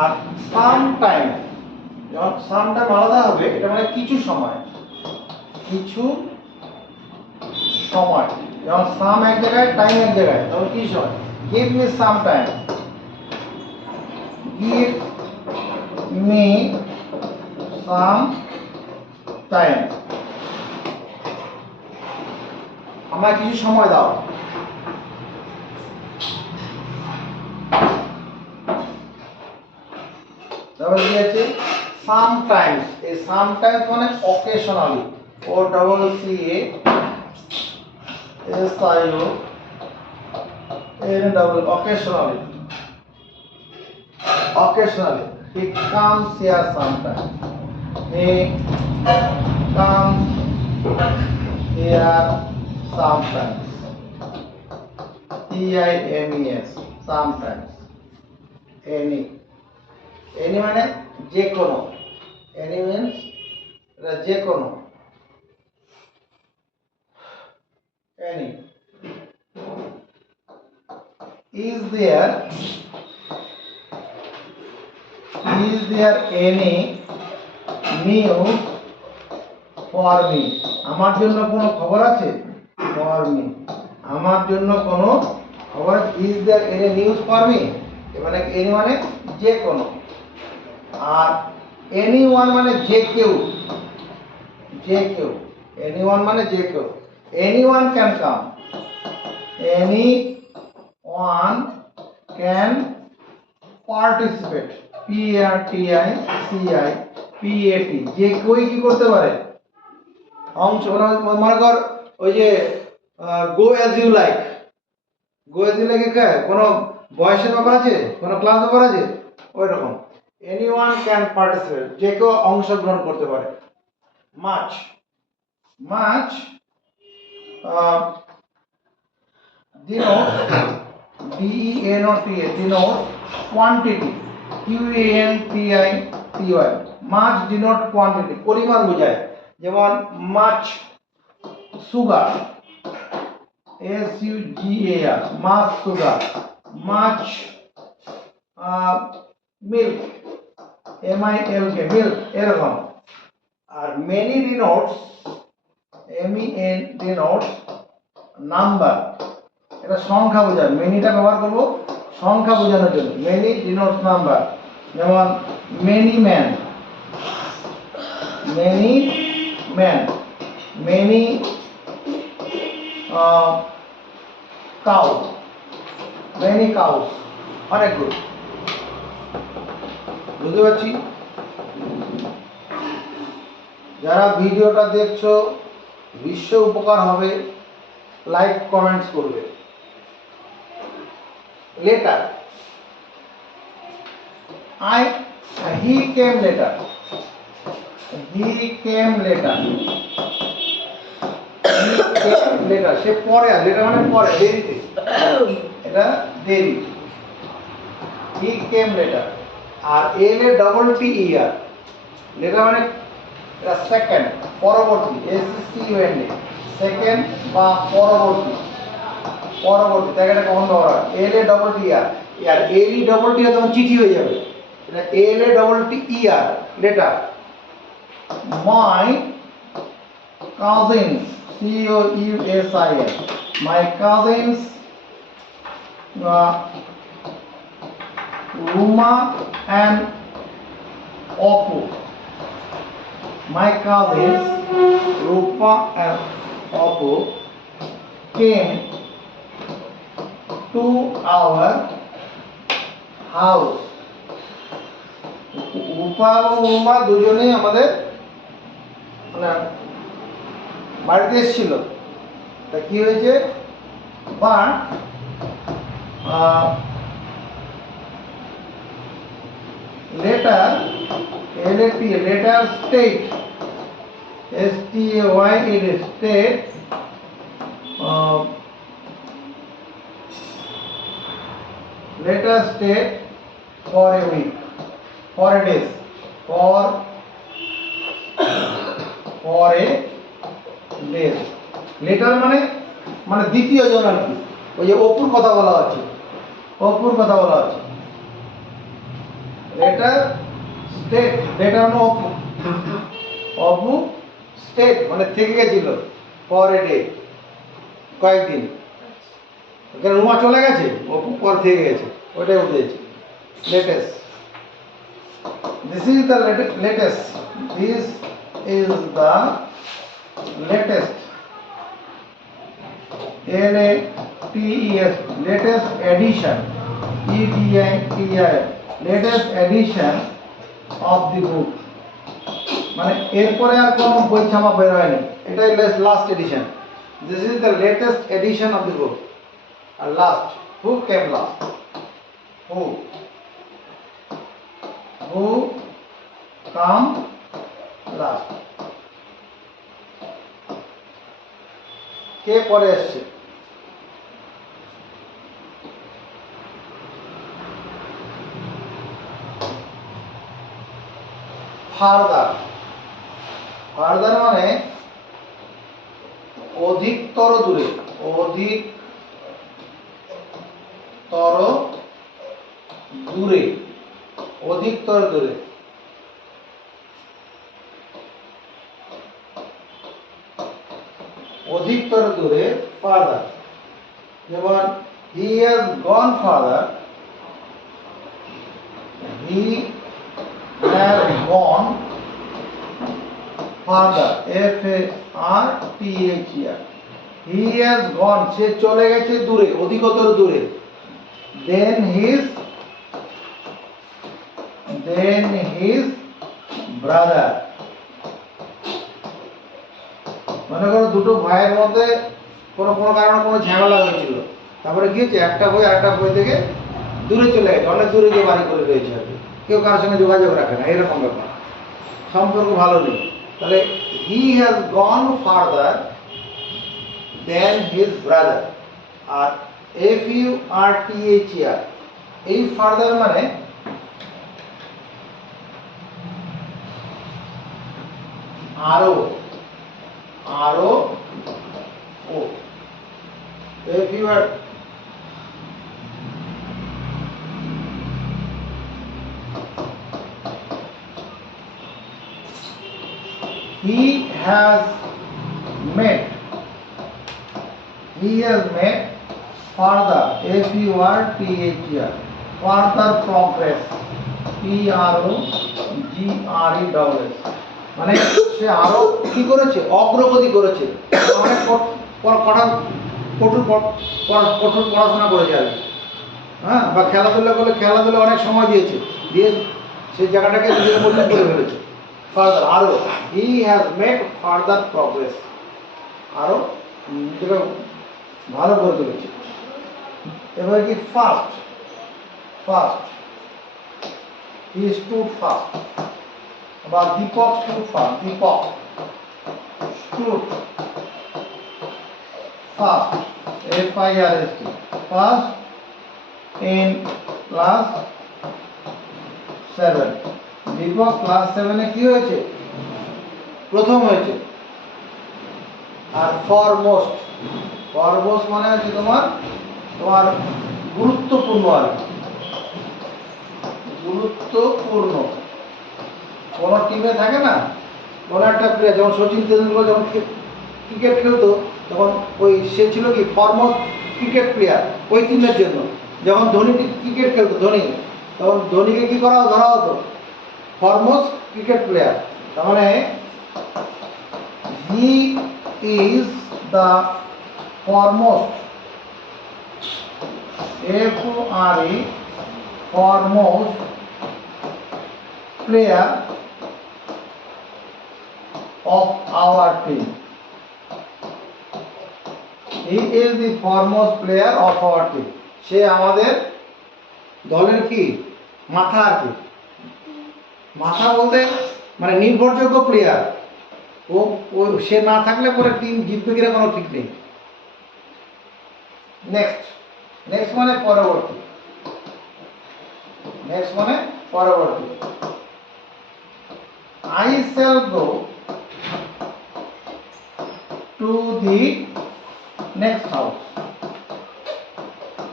আর সামটাইম, যখন সামটাইম আলাদা হবে, এটা মানে কিছু সময়। যখন সাম এক জায়গায়, টাইম এক জায়গায়, তখন কি সময়? Give me some time, give me some time. আমায় কিছু সময় দাও। তারপরে কি আছে সামটাইমস। এই সামটাইমস মানে occasionally, O double C A S I O N double, occasionally. Occasionally, he comes here sometimes. He comes here sometimes. TIMES, sometimes. Any. Any মানে যে কোনো। Any means এটা যে কোনো। Any. Is there any news for me? আমার জন্য কোনো খবর আছে? For me, আমার জন্য কোনো খবর আছে? Is there any news for me? মানে any মানে যে কোনো, আর anyone মানে যে কেউ, যে কেউ। anyone মানে যে কেউ। anyone can come, anyone can participate, PARTICIPAT, যে কেউই কি করতে পারে? অংশ। মনে কর ওই যে go as you like, go as you like কোনো বয়সের ব্যাপার আছে, কোনো ক্লাস ব্যাপার আছে, ওই রকম। এনিওয়ান ক্যান পার্টিসিপেট, যে কেউ অংশগ্রহণ করতে পারে। Much, much denote, DENOT, denote quantity, QUANTITY। Much denote quantity, পরিমাণ বোঝায়। যেমন much sugar, SUGAR, much sugar. Much milk, MILK, milk, এরকম। আর many denotes, MEN denotes number, এটা সংখ্যা বোঝায়। মেনিটা ব্যবহার করবো সংখ্যা বোঝানোর জন্য। Many denotes number. যেমন many man, many man, many cow, many cows, অনেকগুলো। বুঝতে পারছি? যারা ভিডিওটা দেখছো বিশ্ব উপকার হবে, লাইক কমেন্টস করবে। Later, he came later, he came later, he came later, সে পরে, লেটার মানে পরে, দেরিতে, এটা দেরি। he came later। আর L A double T ER, later মানে এটা সেকেন্ড, পরবর্তী, SECOND, সেকেন্ড বা পরবর্তী, পরবর্তী জায়গাটা কখন ব্যবহার হয়? L A double T ER, আর LE ডবল টি তখন চিঠি হয়ে যাবে। এটা L A double T ER, letter. My cousins, COUSIN, my cousins Ruma and Oppu, my cousins Rupa and Oppu came to our house। রূপা এবং রুমা দুজনেই আমাদের মানে বাড়িতে এসেছিল। তা কি হয়েছে? But later, LAT, letter state, STAYED, state letter state for a week, for a days, for a days। Letter মানে মানে দ্বিতীয় জন আর কি। ওই যে অপুর কথা বলা হচ্ছে, অপুর কথা বলা হচ্ছে। লেটার স্টেট, লেটার মানে অপু, অপু স্টেট মানে থেকে গেছিল, ফর এ ডে, কয়েকদিন। এখানে রুমা চলে গেছে, অপু পর থেকে গেছে, ওটাই বুঝেছি। Latest, this is the latest, This is the latest, LATEST, latest edition, EDITI, latest edition of the book. মানে এরপরে আর কোনো বই ছাপা বের হয়নি, এটাই last edition. This is the latest edition of the book. আর last, who came last? Who come last? কে পরে এসছে? ফার্দার। ফার্দার মানে অধিকতর দূরে, অধিকতর দূরে, অধিকতর দূরে। অধিকতর দূরে ফার্দার। যেমন he has gone farther, he has gone farther, FARTHER, he has gone, সে চলে গেছে দূরে, অধিকতর দূরে। Than his brother. মনে করো দুটো ভাইয়ের মধ্যে কোনো কারণে কোনো ঝামেলা হয়েছিল, তারপরে কি হচ্ছে, একটা ভাই আরেকটা ভাই থেকে দূরে চলে গেছে, অনেক দূরে গিয়ে বাড়ি করে রয়েছে আর কি, কেউ কারোর সঙ্গে যোগাযোগ রাখে না, এরকম ব্যাপার, সম্পর্ক ভালো নেই। তাহলে he has gone further then his brother. আর FURTHER, এই ফার্দার মানে আরো, আরো ও। If you are he has met further, FURTHER, further progress, PROGRESS, মানে সে আরো কি করেছে, অগ্রগতি করেছে, অনেক কঠোর পড়াশোনা করেছে আর কি। হ্যাঁ, বা খেলাধুলা করলে খেলাধুলা অনেক সময় দিয়েছে, দিয়ে সেই জায়গাটাকে নিজের মধ্যে করে ফেলেছে। ফার্দার আরো, he has made further progress, আরো নিজেকে ভালো করে তুলেছে। এবার কি ফার্স্ট, হি স্টুড ফার্স্ট, বা Deepak stood first, Deepak stood first, FIRST, first in class 7। Deepak class 7 এ কি হয়েছে, প্রথম হয়েছে। আর ফরমোস্ট মানে হচ্ছে তোমার গুরুত্বপূর্ণ, আর গুরুত্বপূর্ণ। কোন টিমে থাকে না কোন একটা প্লেয়ার, যেমন সচিন তেন্ডুলকর যখন ক্রিকেট খেলতো তখন ওই সে ছিল কি ফরমোস্ট ক্রিকেট প্লেয়ার ওই টিমের জন্য। যখন ধোনি ক্রিকেট খেলতো, তখন ধোনিকে কি ধরা হতো, ফরমোস্ট ক্রিকেট প্লেয়ার। তার মানে he is the foremost, FORE, foremost player of our team. He is the foremost player of our team. সে আমাদের দলের কি মাথা, আর কি মাথা বলতে মানে নির্ভরযোগ্য প্লেয়ার। ও সে না থাকলে পরে টিম জিতবে কিনা কোনো ঠিক নেই। নেক্সট মানে পরবর্তী, I shall go to the next house,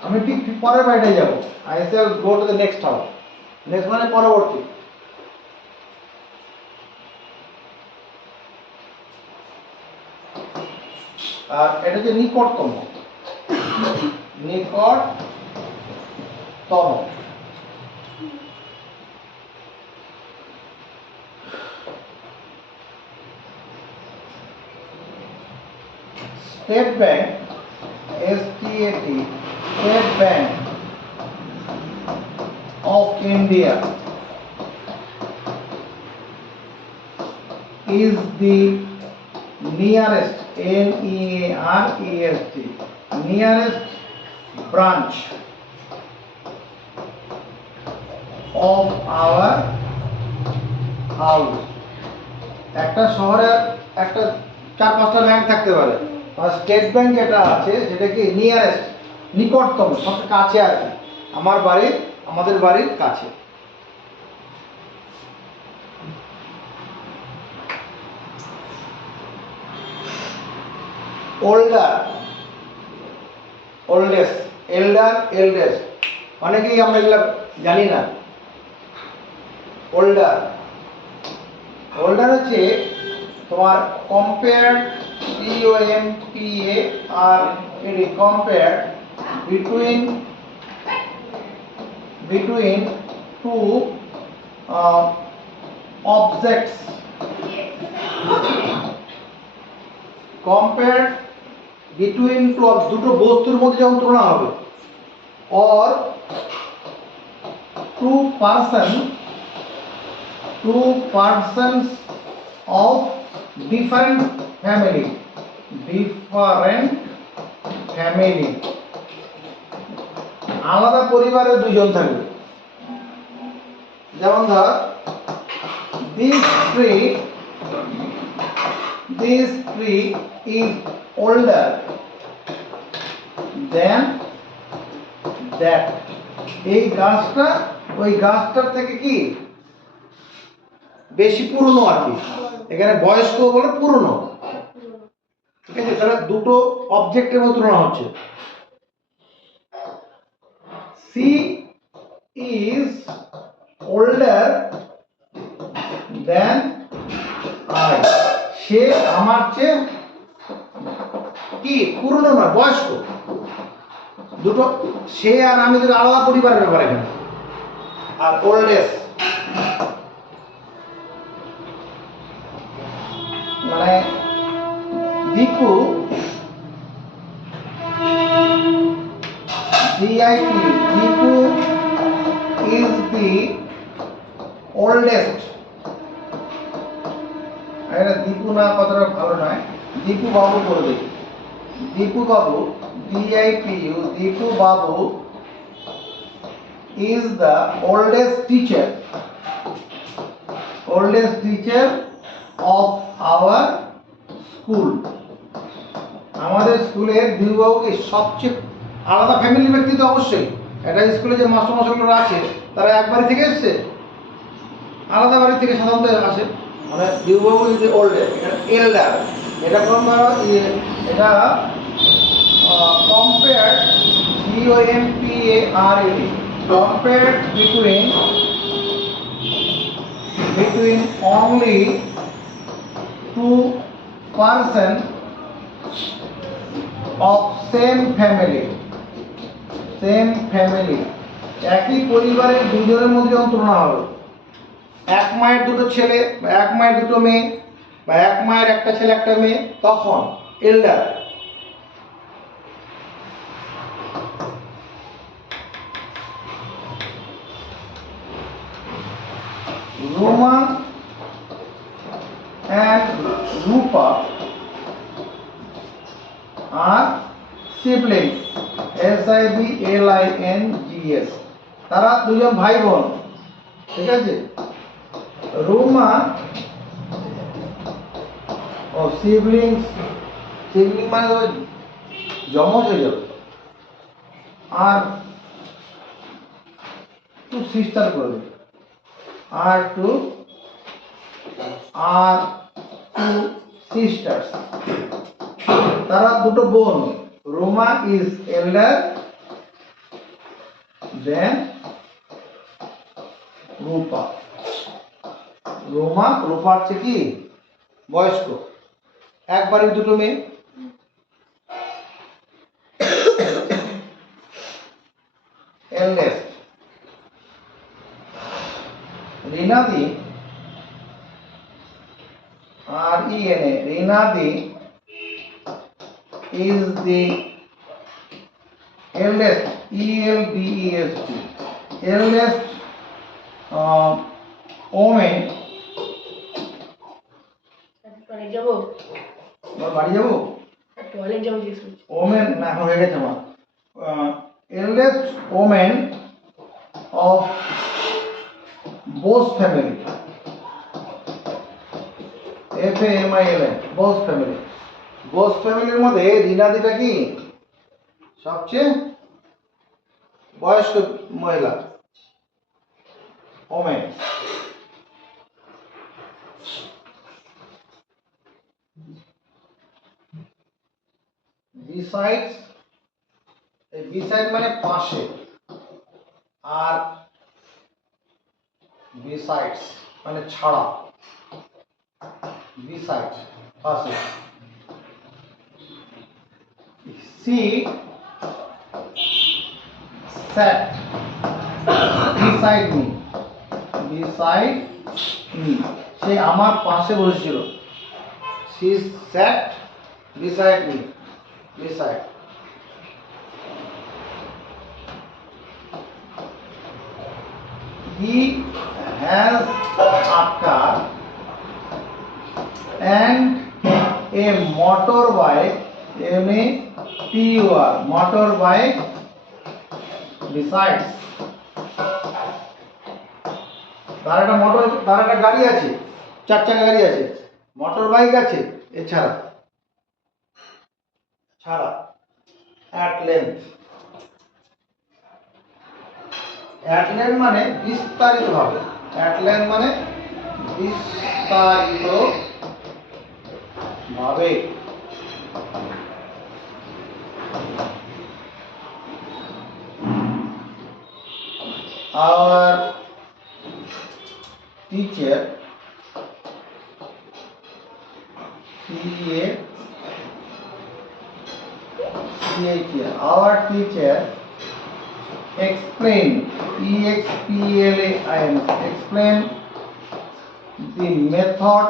আমি ঠিক পরের বাড়িতে যাব। I shall go to the next house, next মানে পরবর্তী। আর এটা হচ্ছে নিকটতম, state bank, state bank of India is the nearest, nearest, nearest branch of our house. একটা শহরে একটা 4-5টা ব্যাংক থাকতে পারে, আর স্টেট ব্যাংক যেটা আছে সেটা কি নিয়ারেস্ট, নিকটতম, সবচেয়ে কাছে আর কি, আমাদের বাড়ির কাছে। ওল্ডার, ওল্ডেস্ট, এল্ডার, এল্ডেস্ট, অনেকেই আমরা এগুলো জানি না। ওল্ডার, ওল্ডার হচ্ছে তোমার compare, COMPARED, compare between two objects, compare between দুটো বস্তুর মধ্যে যখন তুলনা হবে, or two persons of different family, আলাদা পরিবারের দুজন থাকবে। যেমন ধর, this tree is older than that, এই গাছটা ওই গাছটার থেকে কি বেশি পুরনো আর কি, এখানে বয়স্ক বলে পুরনো। ঠিক আছে, তাহলে দুটো অবজেক্টের মধ্যে তুলনা হচ্ছে। She is older than I, সে আমার চেয়ে কি পুরনো নয়, বয়স্ক। দুটো, সে আর আমি দুটো আলাদা পরিবারের ব্যাপার এখানে। আর ওল্ডেস্ট মানে Dipu, DIP, Dipu is the oldest, এটা দীপু না কথাটা ভালো নয়, দীপু বাবু করে দেখি, দীপু বাবু, DIPU, Dipu Babu is the oldest teacher of our school, আমাদের স্কুলের দীপুবাবুকে সবচেয়ে আলাদা ফ্যামিলি ব্যক্তি তো অবশ্যই। একটা স্কুলে যে মাস্টারমশাইগুলো আছে তারা এক বাড়ি থেকে এসছে, আলাদা বাড়ি থেকে সাধারণত আসে, মানে দীপুবাবু ইজ দ্য ওল্ডেস্ট, এল্ডার, এটা কোন এটা compared, COMPARED, compared between only two persons of same family, একই পরিবারের দুজনের মধ্যে যখন তুলনা হবে, এক মায়ের দুটো ছেলে বা এক মায়ের দুটো মেয়ে বা এক মায়ের একটা ছেলে একটা মেয়ে, তখন এল্ডার। Roma and Rupa are siblings, SIBLINGS, তারা দুজন ভাই বোন। ঠিক আছে, রোমা ও সিবলিংস, মানে যমজ হয়ে যাবে, আর টু সিস্টার করে দেবে, আর টু সিস্টার্স, তারা দুটো বোন। রোমা ইজ এল্ডার দেন রূপা, রূপার চেয়ে কি বয়স্ক, এক বাড়ির দুটো মেয়ে। এল্ডেস্ট, রিনাদি, RENA, রিনাদি is the eldest, eldest, eldest woman. Toilet যাবো, আমার বাড়ি যাবো, টয়লেট যাবো জিজ্ঞেস করছি। ওমেন না এখন হয়ে গেছে আমার eldest woman of Bose family, FAMILY, Bose family. Bose ফ্যামিলির মধ্যে রিনাদিটা কি সবচেয়ে বয়স্ক মহিলা, ওমেন। বিসাইডস, এই বিসাইড মানে পাশে, আর বিসাইডস মানে ছাড়া, বিসাইড পাশে। She sat beside me, beside me, সে আমার পাশে বসেছিল। she sat beside me, beside. He has a car and a motorbike, M-A-T-O-R, motorbike besides. তার একটা গাড়ি আছে, 4 চাকা গাড়ি আছে, মোটর বাইক আছে, এছাড়া at length. At length মানে বিস্তারিত ভাবে, at length মানে বিস্তারিত ভাবে। Our teacher, our teacher explain, explain the method